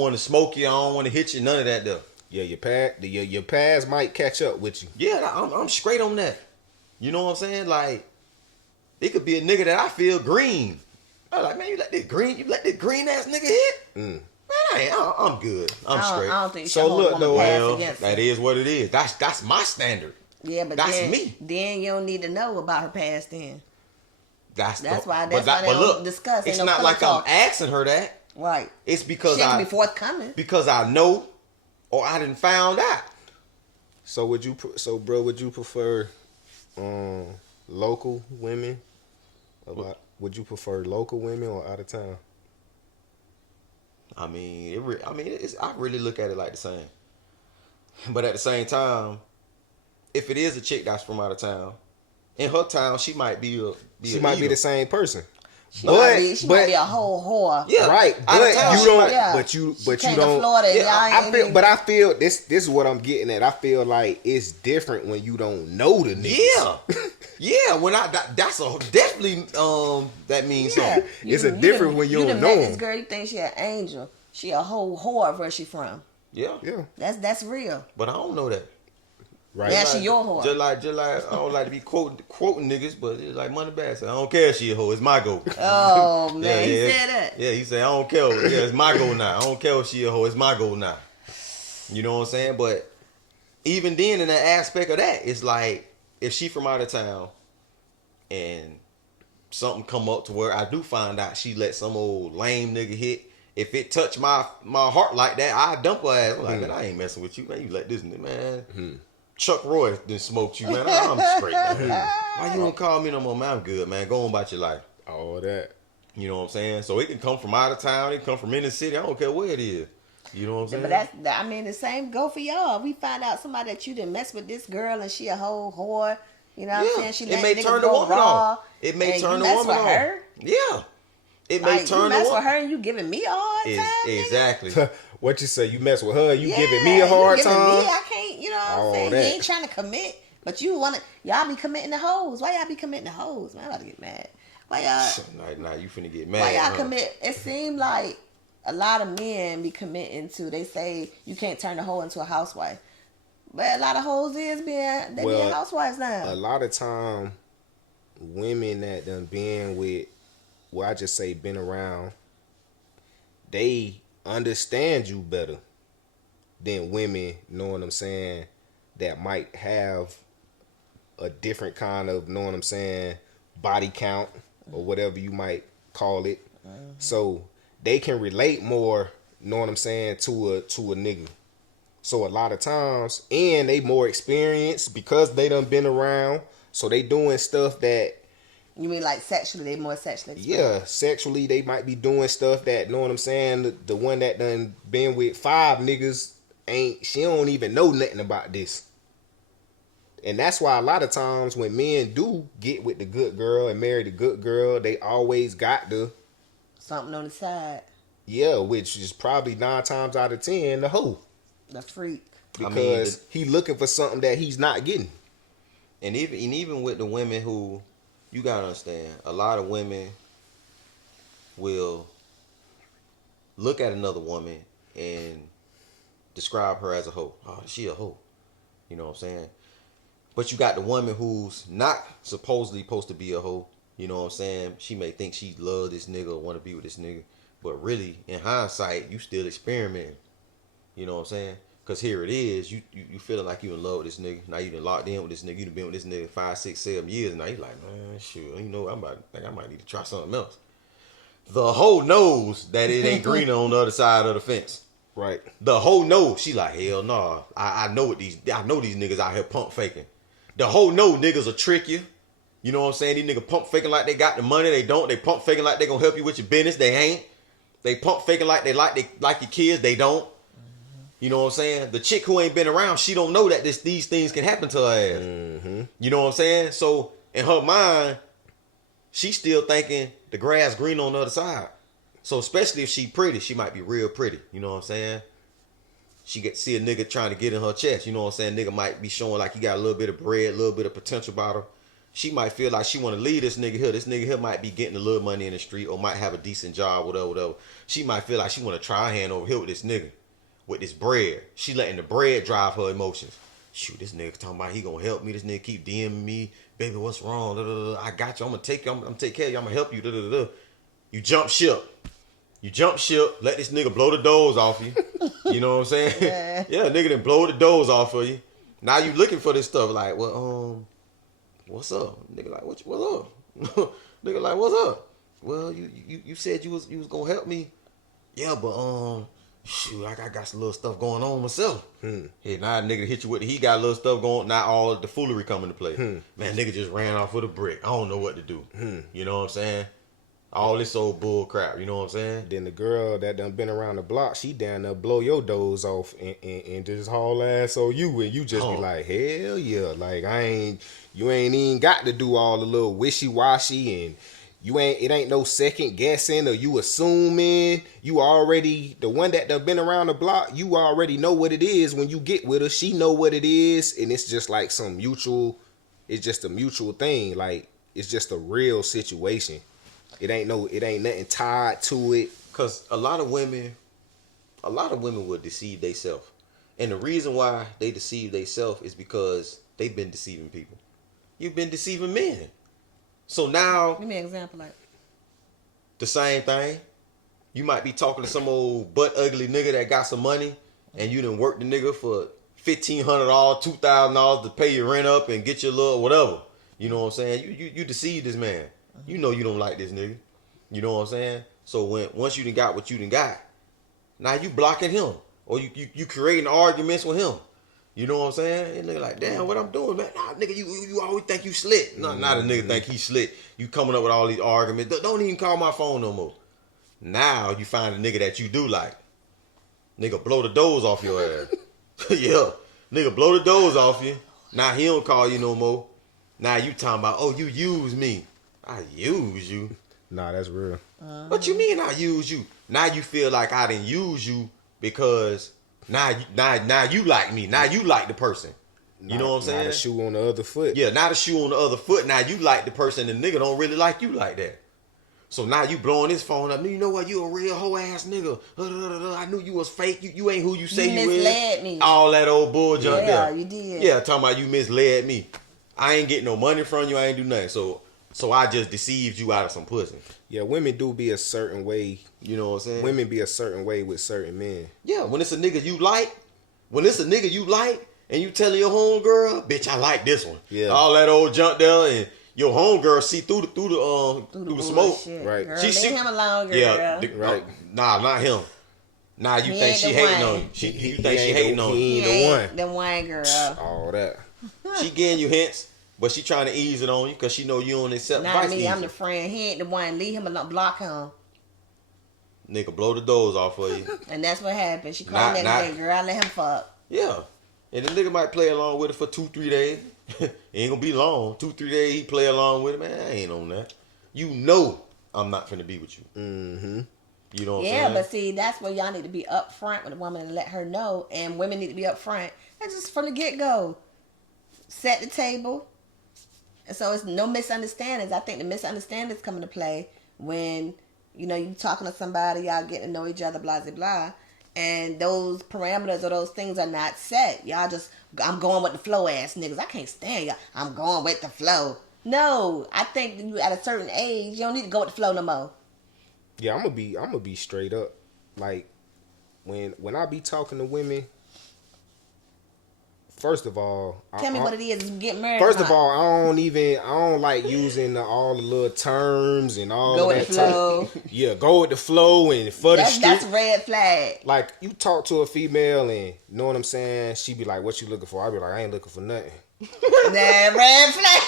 want to smoke you. I don't want to hit you. None of that though. Yeah, your past might catch up with you. Yeah, I'm straight on that. You know what I'm saying? Like, it could be a nigga that I feel green. I'm like, man, you let this green ass nigga hit? Man, I'm good. I'm straight. I don't think So so. Hold look, woman though, pass Well, against that it. is what it is. That's my standard. Yeah, but that's then, me. Then you don't need to know about her past. Then That's why but they don't discuss. Ain't It's no not color like talk. I'm asking her that. Right. It's because She has to be forthcoming. because I know or I didn't found out. So would you prefer local women? Would you prefer local women or out of town? I mean, I really look at it like the same. But at the same time, if it is a chick that's from out of town, in her town, she might be She might be the same person. She might be a whole whore. Yeah, Right, out of but town, you she don't. might- Yeah. But you She came to don't. Florida. And Yeah, y'all ain't even- I feel this is what I'm getting at. I feel like it's different when you don't know the niggas. Yeah, yeah. When that's a definitely that means Yeah. something. It's a different when you don't done know met this 'em. girl, you think she an angel. She a whole whore. Where she from? Yeah, Yeah, That's real. but I don't know that. right. Yeah, she your whore. Just like I don't like to be quoting niggas, but it's like Money Bag said, I don't care if she a hoe, it's my go. Oh man, he yeah. said that. Yeah, he said I don't care. Yeah, it's my go now. I don't care if she a hoe, it's my go now. You know what I'm saying? But even then, in that aspect of that, it's like if she from out of town and something come up to where I do find out she let some old lame nigga hit. If it touch my heart like that, I dump her ass. I'm like, man, I ain't messing with you, man. You let this nigga, man. Chuck Roy done smoked you, man. I'm straight, man. Why you don't call me no more, man? I'm good, man. Go on about your life. All that. You know what I'm saying? So it can come from out of town. It can come from in the city. I don't care where it is. You know what I'm saying? But I mean, the same go for y'all. We find out somebody that you didn't mess with this girl and she a whole whore. You know what I'm saying? She it may niggas turn the go woman raw, on. It may and turn you the mess woman with on. her. Yeah. It may Like, turn you the mess woman. with her and you giving me a hard time. Exactly. What you say? You mess with her, you Yeah, giving me a hard you giving time? Me, I can't, you know what All I'm saying? that. You ain't trying to commit, but you want to, y'all be committing to hoes. Why y'all be committing to hoes? Man, I'm about to get mad. Why y'all, Now you finna get mad. why y'all huh? commit? It seemed like a lot of men be committing to, they say you can't turn a hoe into a housewife. But a lot of hoes being housewives now. A lot of time, women that done been with, well, I just say been around, they understand you better than women, know what I'm saying, that might have a different kind of, know what I'm saying, body count or whatever you might call it. So they can relate more, know what I'm saying, to a nigga. So a lot of times, and they more experienced because they done been around. So they doing stuff that, You mean like sexually? They more sexually expressed. yeah, sexually they might be doing stuff that, know what I'm saying, the one that done been with 5 niggas she don't even know nothing about this. And that's why a lot of times when men do get with the good girl and marry the good girl, they always got the, Something on the side. yeah, which is probably 9 times out of 10 the hoe. The freak. Because he looking for something that he's not getting. And even with the women who, you gotta understand, a lot of women will look at another woman and describe her as a hoe. Oh, she a hoe. You know what I'm saying? But you got the woman who's not supposedly supposed to be a hoe. You know what I'm saying? She may think she love this nigga or want to be with this nigga. But really, in hindsight, you still experimenting. You know what I'm saying? Because here it is, you feeling like you in love with this nigga. Now you done locked in with this nigga. You done been with this nigga 5, 6, 7 years. Now you like, man, shoot, you know, I might need to try something else. The hoe knows that it ain't greener on the other side of the fence. Right. The hoe knows. She like, hell nah. I know these niggas out here pump faking. The hoe know niggas will trick you. You know what I'm saying? These niggas pump faking like they got the money. They don't. They pump faking like they gonna help you with your business. They ain't. They pump faking like they like your kids. They don't. You know what I'm saying? The chick who ain't been around, she don't know that these things can happen to her ass. Mm-hmm. You know what I'm saying? So in her mind, she's still thinking the grass green on the other side. So especially if she pretty, she might be real pretty. You know what I'm saying? She see a nigga trying to get in her chest. You know what I'm saying? Nigga might be showing like he got a little bit of bread, a little bit of potential about her. She might feel like she want to leave this nigga here. This nigga here might be getting a little money in the street or might have a decent job, whatever. She might feel like she want to try her hand over here with this nigga. With this bread. She letting the bread drive her emotions. Shoot, this nigga talking about he gonna help me. This nigga keep DMing me. Baby, what's wrong? Da, da, da. I got you. I'm gonna take you. I'm gonna take care of you. I'm gonna help you. Da, da, da. You jump ship. Let this nigga blow the doors off you. You know what I'm saying? Yeah, nigga done blow the doors off of you. Now you looking for this stuff like, well, what's up? Nigga like, what's up? Nigga like, what's up? Well, you said you was gonna help me. Yeah, but shoot, I got some little stuff going on myself. Hey, now a nigga hit you with he got a little stuff going. Now all the foolery come into play. Man, nigga just ran off with a brick. I don't know what to do. You know what I'm saying? All this old bull crap. You know what I'm saying? Then the girl that done been around the block, she down there blow your doors off and just haul ass on you, and you just be like, hell yeah, like you ain't even got to do all the little wishy washy and. It ain't no second guessing or you assuming. You already, the one that done been around the block, you already know what it is when you get with her. She know what it is, and it's just like it's just a mutual thing. Like, it's just a real situation. It ain't nothing tied to it. Cause a lot of women will deceive themselves. And the reason why they deceive themselves is because they've been deceiving people. You've been deceiving men. So now, Give me an example, like the same thing. You might be talking to some old butt ugly nigga that got some money, and you done worked the nigga for $1,500, $2,000 to pay your rent up and get your little whatever. You know what I'm saying? You deceive this man. You know you don't like this nigga. You know what I'm saying? So once you done got what you done got, now you blocking him. Or you creating arguments with him. You know what I'm saying? And nigga like, damn, what I'm doing, man? Nah, nigga, you always think you slick. No, not a nigga think he slick. You coming up with all these arguments. Don't even call my phone no more. Now you find a nigga that you do like. Nigga blow the doors off your ass. Yeah. Nigga blow the doors off you. Now he don't call you no more. Now you talking about, oh, you use me. I use you. Nah, that's real. What you mean I use you? Now you feel like I didn't use you because now you like me. Now you like the person. You know what I'm saying? Now the shoe on the other foot. Yeah, now the shoe on the other foot. Now you like the person. The nigga don't really like you like that. So now you blowing his phone up. You know what? You a real hoe ass nigga. I knew you was fake. You ain't who you say you is. You misled me. All that old bull junk there. Yeah, you did. Yeah, talking about you misled me. I ain't getting no money from you. I ain't do nothing. So I just deceived you out of some pussy. Yeah, women do be a certain way. You know what I'm saying? Women be a certain way with certain men. Yeah, when it's a nigga you like, and you telling your homegirl, bitch, I like this one. Yeah. All that old junk there, and your homegirl see through the smoke. Right. Girl, leave him alone, girl. Yeah. Right. Nah, not him. Nah, you He think ain't she the hating one. on you. You He think she ain't hating no- on he you. ain't the one. The one girl. All that. She getting you hints, but she trying to ease it on you because she know you don't accept Not advice me. easy. I'm the friend. He ain't the one. Leave him alone. Block him. Nigga, blow the doors off for you. And that's what happened. She called me Not- next day, girl. I let him fuck. Yeah. And the nigga might play along with it for 2-3 days. It ain't gonna be long. 2-3 days he play along with it. Man, I ain't on that. You know I'm not finna be with you. Mm-hmm. You know what I'm Yeah, saying? but see, that's where y'all need to be upfront with a woman and let her know. And women need to be upfront. That's just from the get-go. Set the table. And so it's no misunderstandings. I think the misunderstandings come into play when, you know, you talking to somebody, y'all getting to know each other, blah, blah, blah. And those parameters or those things are not set. Y'all just, I'm going with the flow ass niggas. I can't stand y'all. I'm going with the flow. No, I think that you at a certain age, you don't need to go with the flow no more. Yeah, I'm gonna be straight up. Like when I be talking to women, first of all, Tell me what it is. Get married. First of huh? all, I don't like using all the little terms and all Go of with that the flow. Yeah, go with the flow and for the street. That's red flag. Like you talk to a female and you know what I'm saying, she be like, "What you looking for?" I be like, "I ain't looking for nothing." That red flag.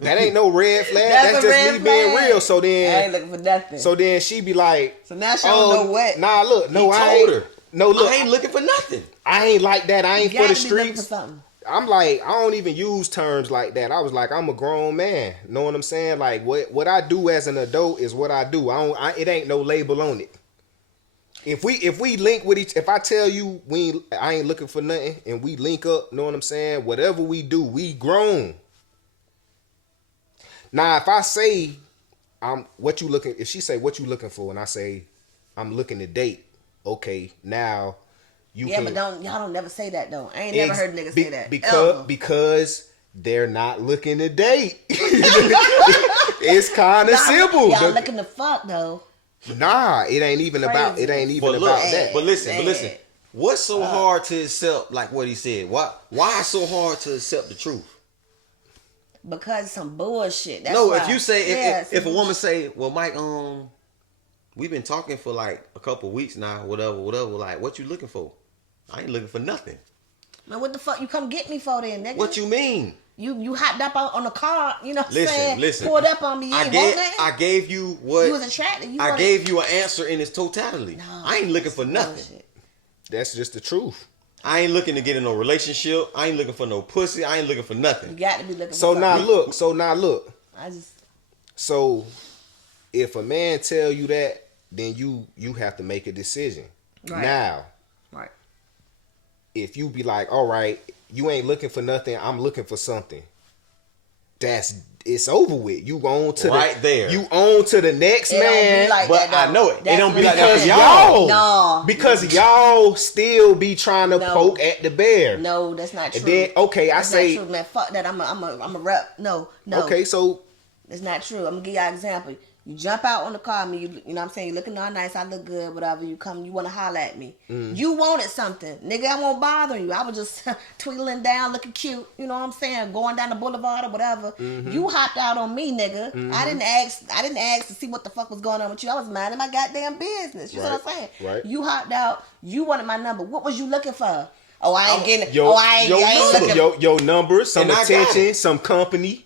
That ain't no red flag. That's That's a just red me being flag. real. So I then, ain't looking for nothing. so then she be like, So now she don't know what. Nah, look, no, He I told ain't. her. No, look, I ain't looking for nothing. I ain't like that. I ain't You for the gotta be looking for streets. something. I'm like, I don't even use terms like that. I was like, I'm a grown man. Know what I'm saying? Like, what I do as an adult is what I do. It ain't no label on it. If we link with if I tell you I ain't looking for nothing, and we link up, know what I'm saying? Whatever we do, we grown. Now, if I say, if she say, what you looking for? And I say, I'm looking to date. Okay, now you Yeah, can. but y'all don't never say that though. I ain't never heard niggas say that. Because they're not looking to date. It's kind of simple. Y'all looking to fuck though. Nah, it ain't even about that. But listen. What's so hard to accept? Like what he said. Why so hard to accept the truth? Because it's some bullshit. That's No, why. if you say Yeah, if a woman say, well, Mike, we've been talking for like a couple weeks now, whatever. Like, what you looking for? I ain't looking for nothing. Man, what the fuck you come get me for then, nigga? What you mean? You hopped up on the car, you know what I'm saying? Listen. Pulled up on me, you ain't want nothing? I gave you what? You was attracted. I gave you an answer in its totality. No, I ain't looking for nothing. bullshit. That's just the truth. I ain't looking to get in no relationship. I ain't looking for no pussy. I ain't looking for You nothing. got to be looking So for now something. look. I just... So if a man tell you that, then you have to make a decision. Right. Now, Right. if you be like, all right, you ain't looking for nothing, I'm looking for something. It's over with. You on to there. You on to the next It don't man. be like but that, I know it. It That's don't be what like that it for is. y'all. No. Because y'all still be trying to No. poke at the bear. No, that's not true. And then, okay, that's I say, not true, man. Fuck that. I'm a rep. No. okay, so It's not true. I'm gonna give y'all an example. You jump out on the car, you know what I'm saying? You looking all nice, I look good, whatever. You come, you want to holler at me. You wanted something. Nigga, I won't bother you. I was just twiddling down, looking cute. You know what I'm saying? Going down the boulevard or whatever. You hopped out on me, nigga. I didn't ask to see what the fuck was going on with you. I was minding my goddamn business. You know what I'm saying? Right. You hopped out. You wanted my number. What was you looking for? Oh, I ain't getting it. Your number, some And attention, some company.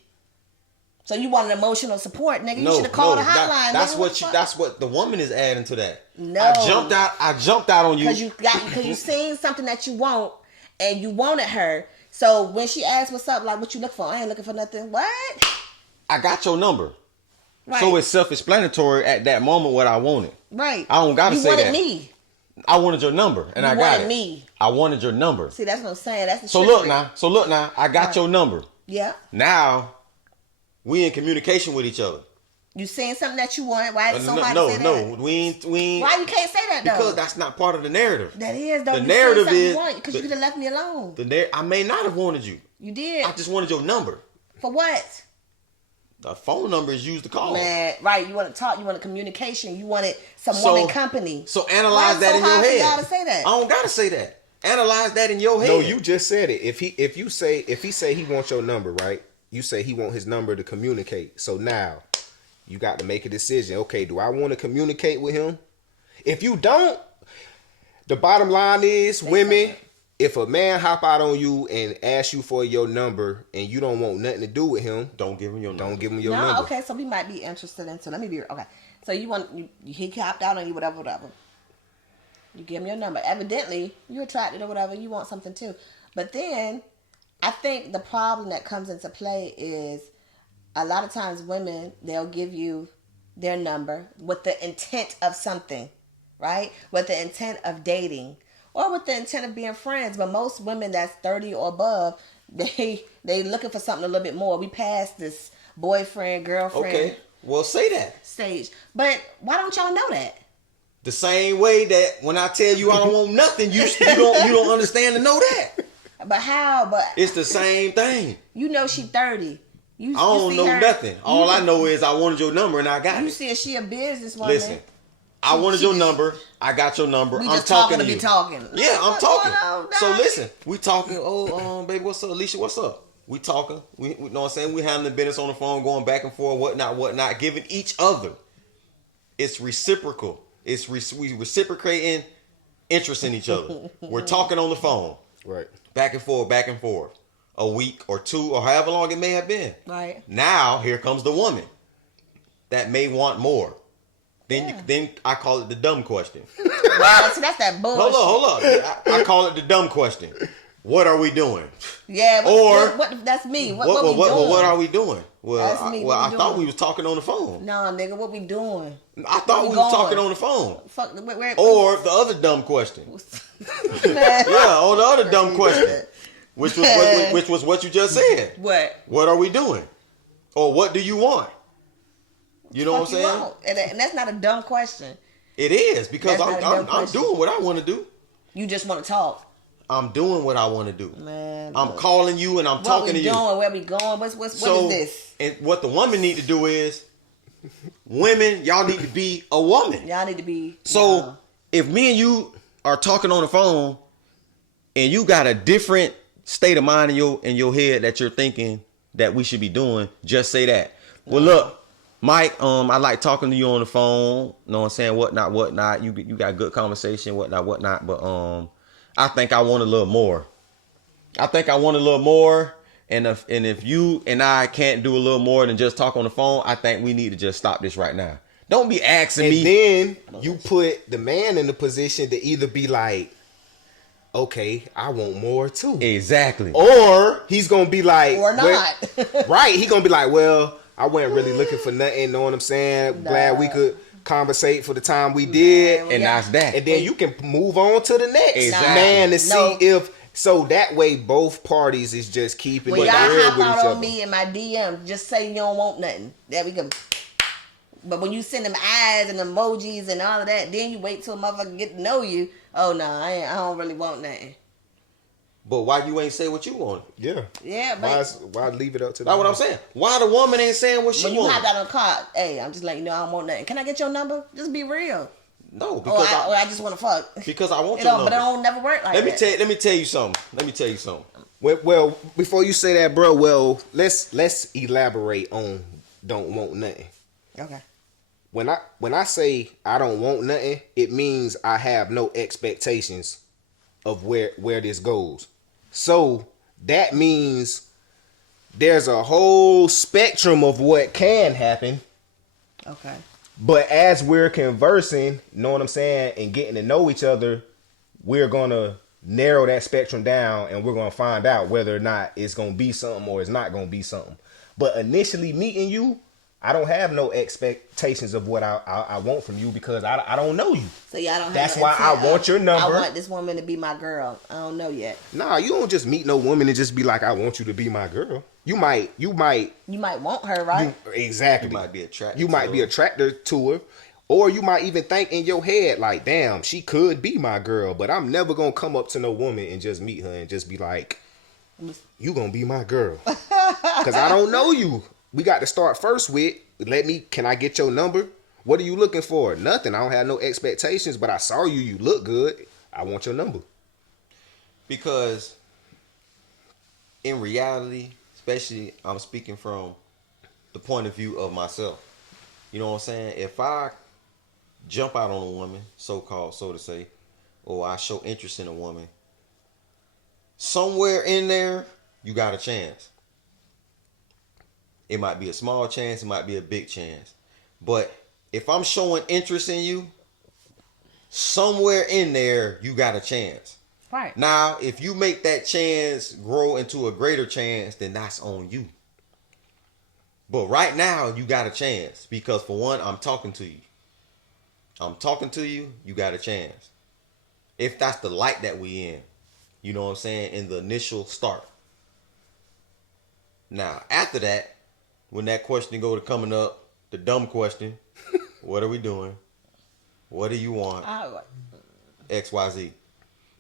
So you wanted emotional support, nigga. You should have called a hotline. That's nigga. that's what the woman is adding to that. No. I jumped out on you. Because you seen something that you want and you wanted her. So when she asked what's up, like what you look for, I ain't looking for nothing. What? I got your number. Right. So it's self-explanatory at that moment what I wanted. Right. I don't gotta say that. You wanted me. I wanted your number and I got it. You wanted me. I wanted your number. See, that's what I'm saying. That's the So look now, I got your number. Yeah. Now we in communication with each other. You saying something that you want. Why is it so hard to say that? No, we ain't. Why you can't say that though? Because that's not part of the narrative. That is though. The narrative is because you could have left me alone. I may not have wanted you. You did. I just wanted your number. For what? The phone number is used to call. Man, right. You want to talk. You want a communication. You wanted some woman company. So analyze that in your head. You gotta say that. I don't gotta say that. Analyze that in your head. No, you just said it. If he say he wants your number, right? You say he want his number to communicate. So now you got to make a decision. Okay, do I want to communicate with him? If you don't, the bottom line is, women, if a man hop out on you and ask you for your number and you don't want nothing to do with him, don't give him your number. Don't give him your number. Okay, so we might be interested in. So let me be okay. So he hopped out on you, whatever. You give him your number. Evidently, you're attracted or whatever. You want something too. But then, I think the problem that comes into play is a lot of times women, they'll give you their number with the intent of something, right? With the intent of dating or with the intent of being friends. But most women that's 30 or above, they looking for something a little bit more. We passed this boyfriend, girlfriend. Okay, well say that. Stage. But why don't y'all know that? The same way that when I tell you I don't want nothing, you don't understand to know that. But how? But it's the same thing. You know she 30. I don't know nothing. All I know is I wanted your number and I got it. You see, she a businesswoman. Listen, I wanted your number. I got your number. We I'm just talking to be you. talking. Yeah, I'm talking. On, so listen, we talking. Oh, baby, what's up? Alicia, what's up? We talking. We know what I'm saying. We handling business on the phone, going back and forth, whatnot, giving each other. It's reciprocal. We reciprocating interest in each other. We're talking on the phone. Right. Back and forth. A week or two or however long it may have been. Right. Now here comes the woman that may want more. Then I call it the dumb question. Right, so that's that bullshit. Hold up. I call it the dumb question. What are we doing? Yeah, what that's me. What we doing? What are we doing? Well, that's me. I thought we was talking on the phone. No, nigga, what we doing? I thought we was talking on the phone. Fuck, or the other dumb question. Yeah, or the other dumb question. Which was what you just said. What are we doing? Or what do you want? You know what I'm saying? And that's not a dumb question. It is, because I'm doing what I want to do. You just want to talk. I'm doing what I want to do. Man, I'm calling you and I'm talking to you. Where we going? What is this? And what the woman need to do is, women, y'all need to be a woman. Y'all need to be. So if me and you are talking on the phone, and you got a different state of mind in your head that you're thinking that we should be doing, just say that. Well, look, Mike, I like talking to you on the phone. You know what I'm saying? Whatnot. You got good conversation, whatnot. But I think I want a little more. And if you and I can't do a little more than just talk on the phone, I think we need to just stop this right now. Don't be asking me. And then you put the man in the position to either be like, okay, I want more too. Exactly. Or he's gonna be like, or not. Right. He gonna be like, well, I wasn't really looking for nothing. Know what I'm saying? Glad we could conversate for the time we did. And that's that. And then you can move on to the next man to see if. So that way, both parties is just keeping it real with each other. When y'all hop out on me in my DM, just say you don't want nothing. There we go. But when you send them eyes and emojis and all of that, then you wait till a motherfucker get to know you. Oh no, I don't really want nothing. But why you ain't say what you want? Yeah. Yeah, Why leave it up to That's what I'm saying. Why the woman ain't saying what she when you want? hopped out of the car, hey, I'm just letting you know I don't want nothing. Can I get your number? Just be real. No, Or because I just want to fuck. because I want It your don't, number. but it don't never work like that. Let me tell you something. Well, before you say that, bro, let's elaborate on don't want nothing. Okay. When I say I don't want nothing, it means I have no expectations of where this goes. So that means there's a whole spectrum of what can happen. Okay. But as we're conversing, know what I'm saying, and getting to know each other, we're gonna narrow that spectrum down and we're gonna find out whether or not it's gonna be something or it's not gonna be something. But initially meeting you, I don't have no expectations of what I want from you because I don't know you. So y'all don't have That's no why intent I want your number. I want this woman to be my girl. I don't know yet. Nah, you don't just meet no woman and just be like, I want you to be my girl. You might You might want her, right? exactly. You might be attracted. You might be attracted to her. Or you might even think in your head, like, damn, she could be my girl, but I'm never gonna come up to no woman and just meet her and just be like, you gonna be my girl. Cause I don't know you. We got to start first with, can I get your number? What are you looking for? Nothing. I don't have no expectations, but I saw you. You look good. I want your number. Because in reality, especially I'm speaking from the point of view of myself. You know what I'm saying? If I jump out on a woman, so-called, so to say, or I show interest in a woman, somewhere in there, you got a chance. It might be a small chance, it might be a big chance. But if I'm showing interest in you, somewhere in there, you got a chance. Right. Now, if you make that chance grow into a greater chance, then that's on you. But right now, you got a chance. Because for one, I'm talking to you. You got a chance. If that's the light that we in. You know what I'm saying? In the initial start. Now, after that, when that question go to coming up, the dumb question, what are we doing? What do you want? XYZ.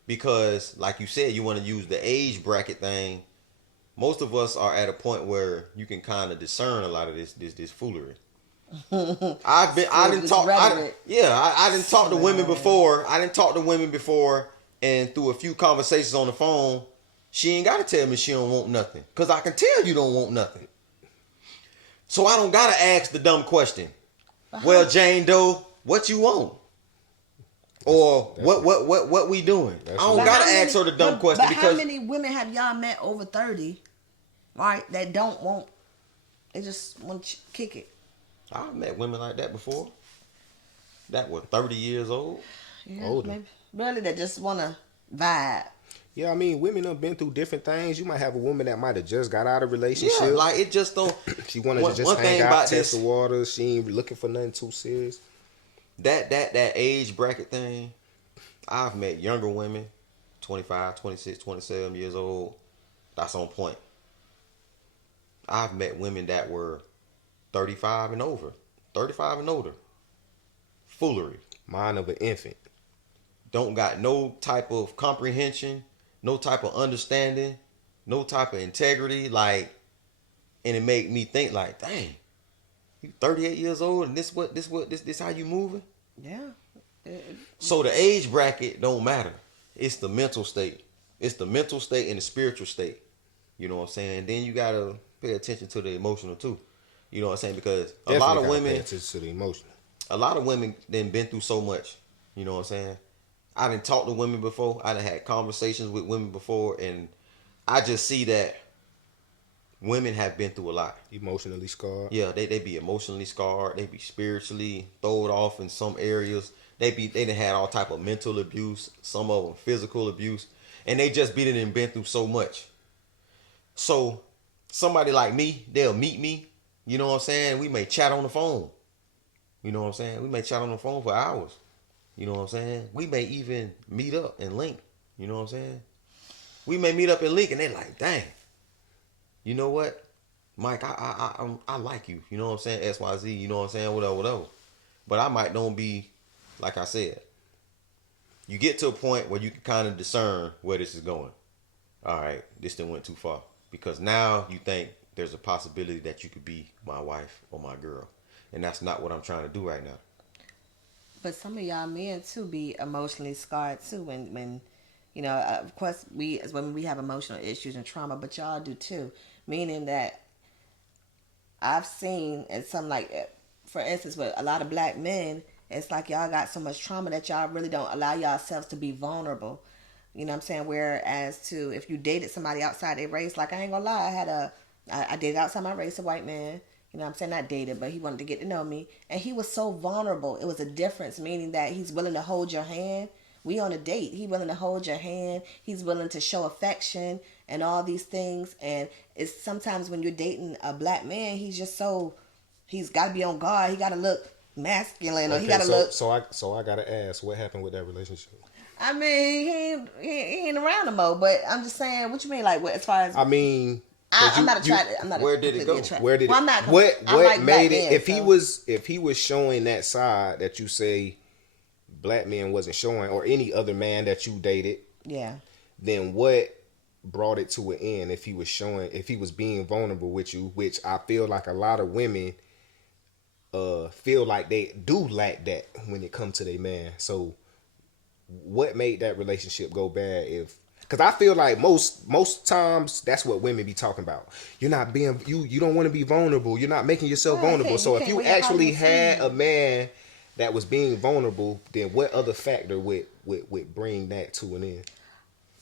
Because, like you said, you want to use the age bracket thing. Most of us are at a point where you can kind of discern a lot of this foolery. I didn't talk to women before. And through a few conversations on the phone, she ain't got to tell me she don't want nothing. Because I can tell you don't want nothing. So I don't got to ask the dumb question. Well, Jane Doe, what you want? Or what we doing? I don't got to ask her the dumb question. But how many women have y'all met over 30, right, that don't want, they just want to kick it? I've met women like that before. That were 30 years old. Yeah, Older. maybe. Really, that just want to vibe. Yeah, I mean, women have been through different things. You might have a woman that might have just got out of a relationship. Yeah, like it just don't. She wanted to just hang out, test the waters. She ain't looking for nothing too serious. That age bracket thing, I've met younger women, 25, 26, 27 years old. That's on point. I've met women that were 35 and over. 35 and older. Foolery. Mind of an infant. Don't got no type of comprehension, no type of understanding, no type of integrity, like, and it made me think like, dang, you 38 years old and this how you moving? Yeah. So the age bracket don't matter. It's the mental state. It's the mental state and the spiritual state. You know what I'm saying? And then you gotta pay attention to the emotional too. You know what I'm saying? Because a lot of women, pay attention to the emotional. A lot of women then been through so much. You know what I'm saying? I didn't talk to women before. I done had conversations with women before, and I just see that women have been through a lot. Emotionally scarred. Yeah, they be emotionally scarred. They be spiritually thrown off in some areas. They done had all type of mental abuse. Some of them physical abuse, and they just been through so much. So somebody like me, they'll meet me. You know what I'm saying? We may chat on the phone. You know what I'm saying? We may chat on the phone for hours. You know what I'm saying? We may even meet up and link. You know what I'm saying? We may meet up and link, and they like, dang. You know what, Mike? I like you. You know what I'm saying? XYZ. You know what I'm saying? Whatever. But I might don't be, like I said. You get to a point where you can kind of discern where this is going. all right, this done went too far. Because now you think there's a possibility that you could be my wife or my girl. And that's not what I'm trying to do right now. But some of y'all men too be emotionally scarred too. When of course we as women we have emotional issues and trauma, but y'all do too. Meaning that I've seen and some for instance, with a lot of black men, it's like y'all got so much trauma that y'all really don't allow yourselves to be vulnerable. You know what I'm saying? Whereas to if you dated somebody outside their race, like I ain't gonna lie, I dated outside my race a white man. You know what I'm saying? Not dated, but he wanted to get to know me. And he was so vulnerable. It was a difference, meaning that he's willing to hold your hand. We on a date. He willing to hold your hand. He's willing to show affection and all these things. And it's sometimes when you're dating a black man, he's got to be on guard. He got to look masculine, or he got to look. So I gotta ask, what happened with that relationship? I mean, he ain't around no more. But I'm just saying, what you mean, like, what, as far as I mean, I'm not attracted. I'm not. Where did it go? Attracted. where did well, it? I'm not. What I like made black it? men, If he was showing that side that you say black men wasn't showing, or any other man that you dated, yeah. then what brought it to an end? If he was being vulnerable with you, which I feel like a lot of women feel like they do lack that when it comes to their man. So what made that relationship go bad? Because I feel like most times that's what women be talking about. You're not being you don't want to be vulnerable. You're not making yourself vulnerable. So if you actually had a man that was being vulnerable, then what other factor would bring that to an end?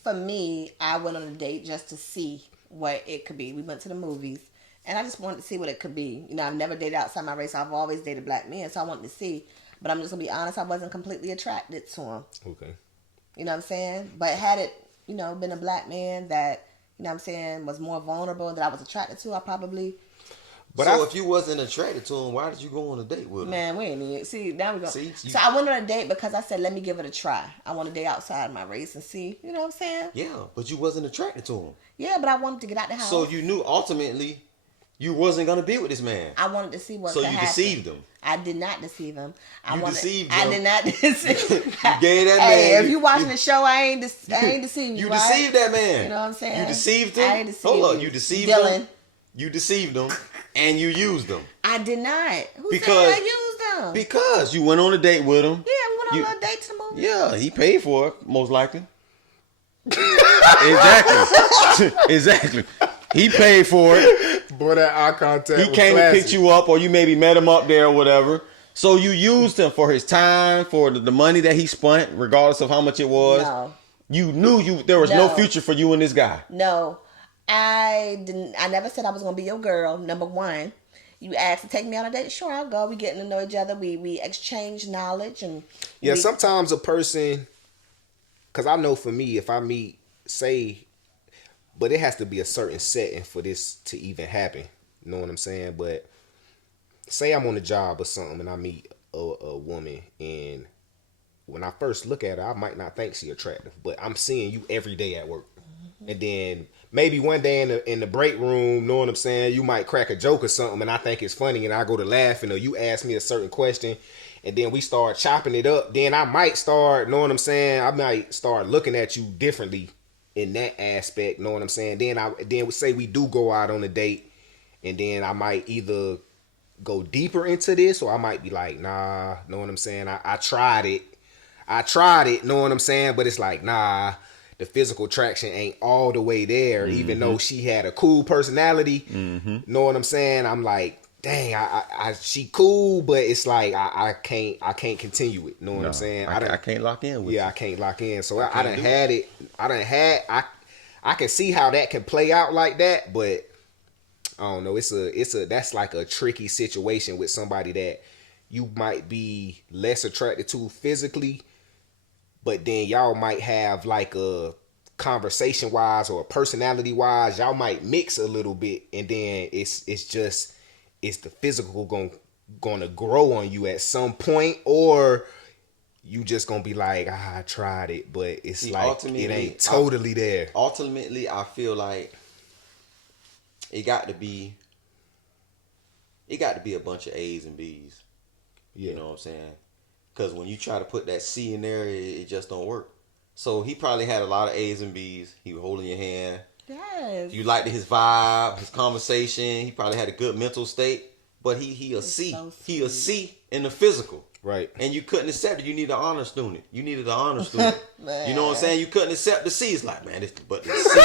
For me, I went on a date just to see what it could be. We went to the movies, and I just wanted to see what it could be. You know, I've never dated outside my race. I've always dated black men, so I wanted to see. But I'm just gonna be honest, I wasn't completely attracted to him. Okay. You know what I'm saying? But had it, been a black man that, was more vulnerable that I was attracted to, I probably. But so if you wasn't attracted to him, why did you go on a date with him? Man, we ain't even see. Now we go. So I went on a date because I said, let me give it a try. I want to date outside my race and see. You know what I'm saying? Yeah, but you wasn't attracted to him. Yeah, but I wanted to get out the house. So you knew ultimately you wasn't gonna be with this man. I wanted to see what. So could you happen. Deceived him. I did not deceive him. Deceived him. I did not deceive. You gave that hey, man. If you watching the show, I ain't deceiving you. You right? deceived that man. You know what I'm saying? You deceived him. I ain't deceived Hold up, you. you deceived Dylan. him. You deceived him, and you used him. I did not. Who said I used them? Because you went on a date with him. Yeah, we went on a date to the movie. Yeah, he paid for it, most likely. Exactly. Exactly. He paid for it. Boy, that eye contact. He came and picked you up, or you maybe met him up there or whatever. So you used him for his time, for the money that he spent, regardless of how much it was. No. You knew there was no future for you and this guy. No. I didn't. I never said I was gonna be your girl. Number one, you asked to take me on a date. Sure, I'll go. We getting to know each other. We exchange knowledge and. Yeah, sometimes a person, because I know for me, if I meet, but it has to be a certain setting for this to even happen. You know what I'm saying? But say I'm on a job or something and I meet a woman, and when I first look at her, I might not think she attractive, but I'm seeing you every day at work. And then maybe one day in the break room, know what I'm saying, you might crack a joke or something and I think it's funny and I go to laughing, or you ask me a certain question and then we start chopping it up. Then I might start, know what I'm saying, I might start looking at you differently in that aspect, know what I'm saying. Then we say we do go out on a date, and then I might either go deeper into this, or I might be like, nah, know what I'm saying, I tried it, know what I'm saying, but it's like, nah, the physical attraction ain't all the way there, even though she had a cool personality. Know what I'm saying? I'm like, dang, she cool, but it's like I can't continue it. Know what I'm saying? I can't lock in with you. Yeah, I can't lock in. So I done had it. I can see how that can play out like that, but I don't know. That's like a tricky situation with somebody that you might be less attracted to physically, but then y'all might have like a conversation wise or personality wise, y'all might mix a little bit, and then it's the physical gonna grow on you at some point, or you just gonna be like, I tried it, but it's like it ain't totally there. Ultimately, I feel like it got to be a bunch of A's and B's. Yeah. You know what I'm saying? Because when you try to put that C in there, it just don't work. So he probably had a lot of A's and B's. He was holding your hand. Yes. You liked his vibe, his conversation. He probably had a good mental state. But he a C. So He a sweet. C in the physical. Right. And you couldn't accept it. You need an honor student. You needed an honor student. You know what I'm saying? You couldn't accept the C. It's like, man, but the C.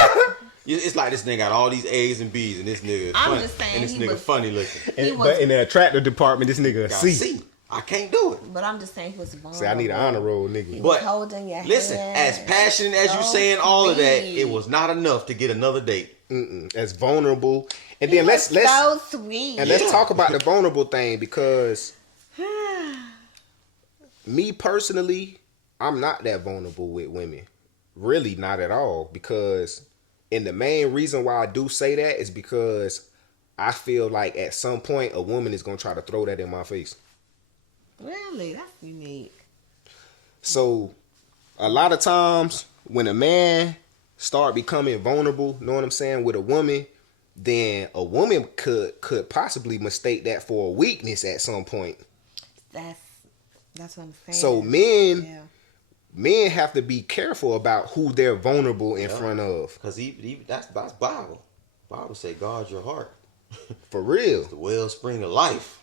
It's like this nigga got all these A's and B's, and this nigga I'm funny, just saying and this he nigga was- funny looking. But in the attractive department, this nigga a Got C. C. I can't do it. But I'm just saying he was vulnerable. See, I need an honor roll, He nigga. was But holding your listen, hand. as passionate as you So saying all of that, sweet. it was not enough to get another date. That's vulnerable. And He then was let's so sweet. and let's talk about the vulnerable thing, because me personally, I'm not that vulnerable with women. Really not at all. Because and the main reason why I do say that is because I feel like at some point a woman is gonna try to throw that in my face. Really, that's unique. So a lot of times when a man start becoming vulnerable, know what I'm saying, with a woman, then a woman could possibly mistake that for a weakness at some point. That's what I'm saying. So men have to be careful about who they're vulnerable in front of. Because that's Bible. Bible say, guard your heart. For real. The wellspring of life.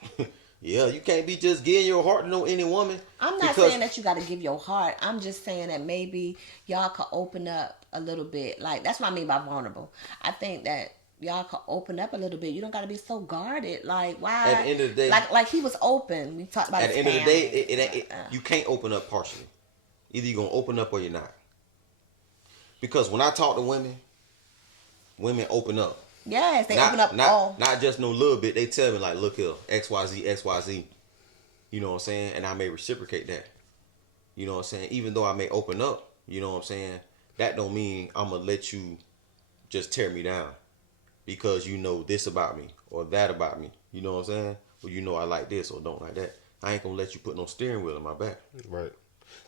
Yeah, you can't be just giving your heart to no any woman. I'm not saying that you got to give your heart. I'm just saying that maybe y'all could open up a little bit. Like, that's what I mean by vulnerable. I think that y'all could open up a little bit. You don't got to be so guarded. Like, why? At the end of the day, like he was open. We talked about at the his end of the day, family. you can't open up partially. Either you're gonna open up or you're not. Because when I talk to women open up. Yes, they open up all. Not just no little bit. They tell me like, look here, XYZ, XYZ. You know what I'm saying? And I may reciprocate that. You know what I'm saying? Even though I may open up, you know what I'm saying? That don't mean I'm gonna let you just tear me down because you know this about me or that about me. You know what I'm saying? Or you know I like this or don't like that. I ain't gonna let you put no steering wheel in my back. Right.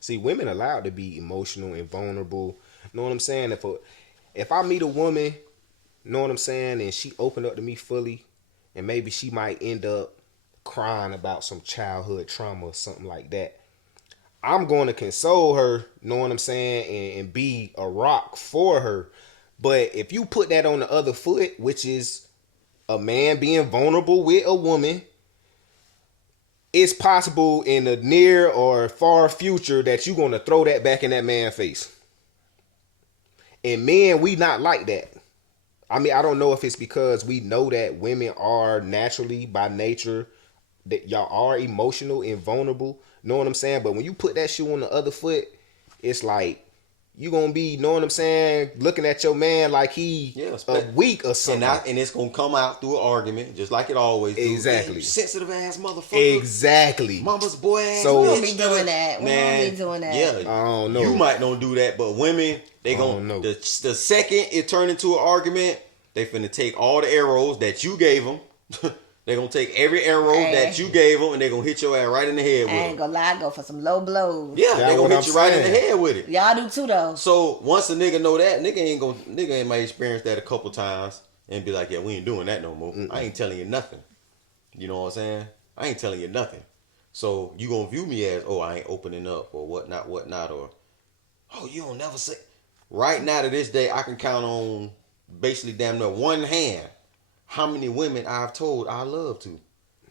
See, women allowed to be emotional and vulnerable. Know what I'm saying? If I meet a woman, know what I'm saying, and she opened up to me fully, and maybe she might end up crying about some childhood trauma or something like that, I'm going to console her, know what I'm saying, and be a rock for her. But if you put that on the other foot, which is a man being vulnerable with a woman, it's possible in the near or far future that you're going to throw that back in that man's face. And men, we not like that. I mean, I don't know if it's because we know that women are naturally, by nature, that y'all are emotional and vulnerable. Know what I'm saying? But when you put that shoe on the other foot, it's like you gonna be, know what I'm saying, looking at your man like he a weak or something. And it's gonna come out through an argument, just like it always do. Exactly. Man, you sensitive ass motherfucker. Exactly. Mama's boy ass. So We bitch. don't be doing that. We don't be doing that. Yeah, I don't know. You might don't do that, but women, they gonna the second it turn into an argument, they finna take all the arrows that you gave them. They gonna take every arrow that you gave them, and they gonna hit your ass right in the head with it. I ain't gonna lie, I go for some low blows. Yeah, they gonna hit you right in the head with it. Y'all do too, though. So once a nigga know that, nigga might experience that a couple times and be like, yeah, we ain't doing that no more. I ain't telling you nothing. You know what I'm saying? I ain't telling you nothing. So you gonna view me as, oh, I ain't opening up or whatnot, or oh, you don't never say. Right now to this day, I can count on basically damn near one hand how many women I've told I love to.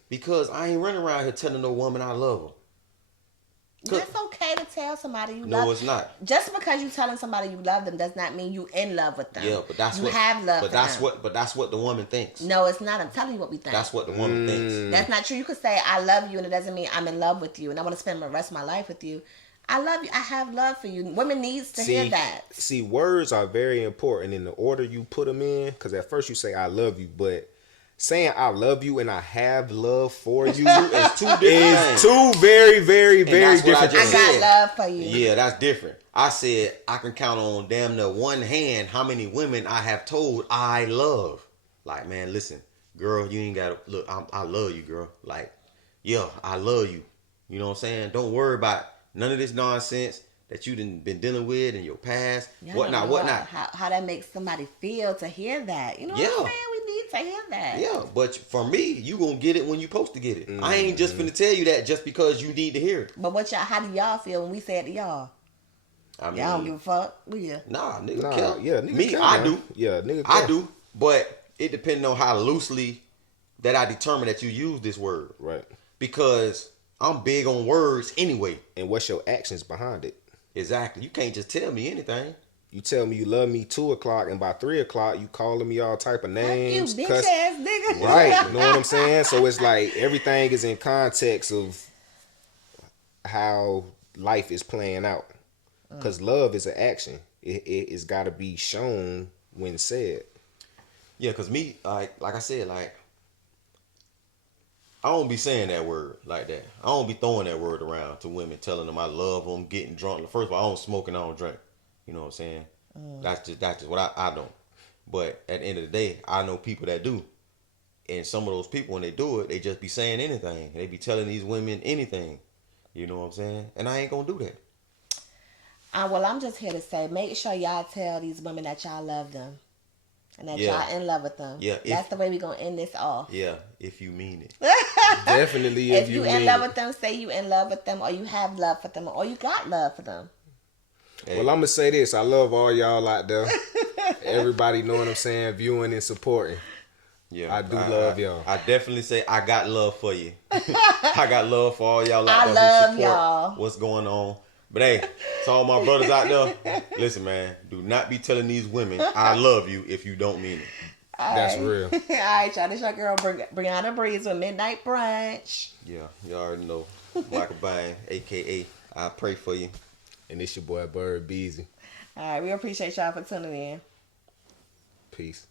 Because I ain't running around here telling no woman I love her. It's okay to tell somebody you love. No, it's not. Just because you telling somebody you love them does not mean you in love with them. Yeah, but that's you what have love. But for that's them. what. But that's what the woman thinks. No, it's not. I'm telling you what we think. That's what the woman thinks. That's not true. You could say I love you, and it doesn't mean I'm in love with you, and I want to spend the rest of my life with you. I love you. I have love for you. Women needs to hear that. See, words are very important in the order you put them in. Because at first you say I love you, but saying I love you and I have love for you is two different things. Two very, very, very different I got love for you. Yeah, that's different. I said I can count on damn near one hand how many women I have told I love. Like, man, listen, girl, you ain't got to look. I love you, girl. Like, yeah, I love you. You know what I'm saying? Don't worry about none of this nonsense that you done been dealing with in your past. Whatnot. How that makes somebody feel to hear that. You know what I'm saying? We need to hear that. Yeah, but for me, you gonna get it when you supposed to get it. I ain't just finna tell you that just because you need to hear it. But how do y'all feel when we say it to y'all? I mean, Yeah, I don't give a fuck. Yeah. nah, nigga Nah, care. yeah, nigga Me, care, I man. do. Yeah, nigga I care. do. But it depends on how loosely that I determine that you use this word. Right. Because I'm big on words anyway. And what's your actions behind it? Exactly. You can't just tell me anything. You tell me you love me 2 o'clock, and by 3 o'clock you calling me all type of Fuck you, names, bitch cuss. ass nigga. Right, you know what I'm saying? So it's like everything is in context of how life is playing out. Because love is an action. It's got to be shown when said. Yeah, because me, like I said, like, I don't be saying that word like that. I don't be throwing that word around to women, telling them I love them, getting drunk. First of all, I don't smoke and I don't drink. You know what I'm saying? That's just what I don't. But at the end of the day, I know people that do. And some of those people, when they do it, they just be saying anything. They be telling these women anything. You know what I'm saying? And I ain't gonna do that. Well, I'm just here to say, make sure y'all tell these women that y'all love them. And that Yeah. y'all in love with them. Yeah, That's the way we gonna end this off. Yeah, if you mean it. Definitely If you in mean love it. with them, say you in love with them, or you have love for them, or you got love for them. Hey, Well, I'm going to say this. I love all y'all out there. Everybody know what I'm saying, viewing and supporting. yeah, I do love y'all. I definitely say I got love for you. I got love for all y'all out I there love who support y'all. what's going on. But hey, to all my brothers out there, listen, man, do not be telling these women I love you if you don't mean it. That's real. All right, y'all. This your girl, Brianna Breeze with Midnight Brunch. Yeah, you already know. Michael Bang, a.k.a. I pray for you. And it's your boy, Bird Beezy. All right, we appreciate y'all for tuning in. Peace.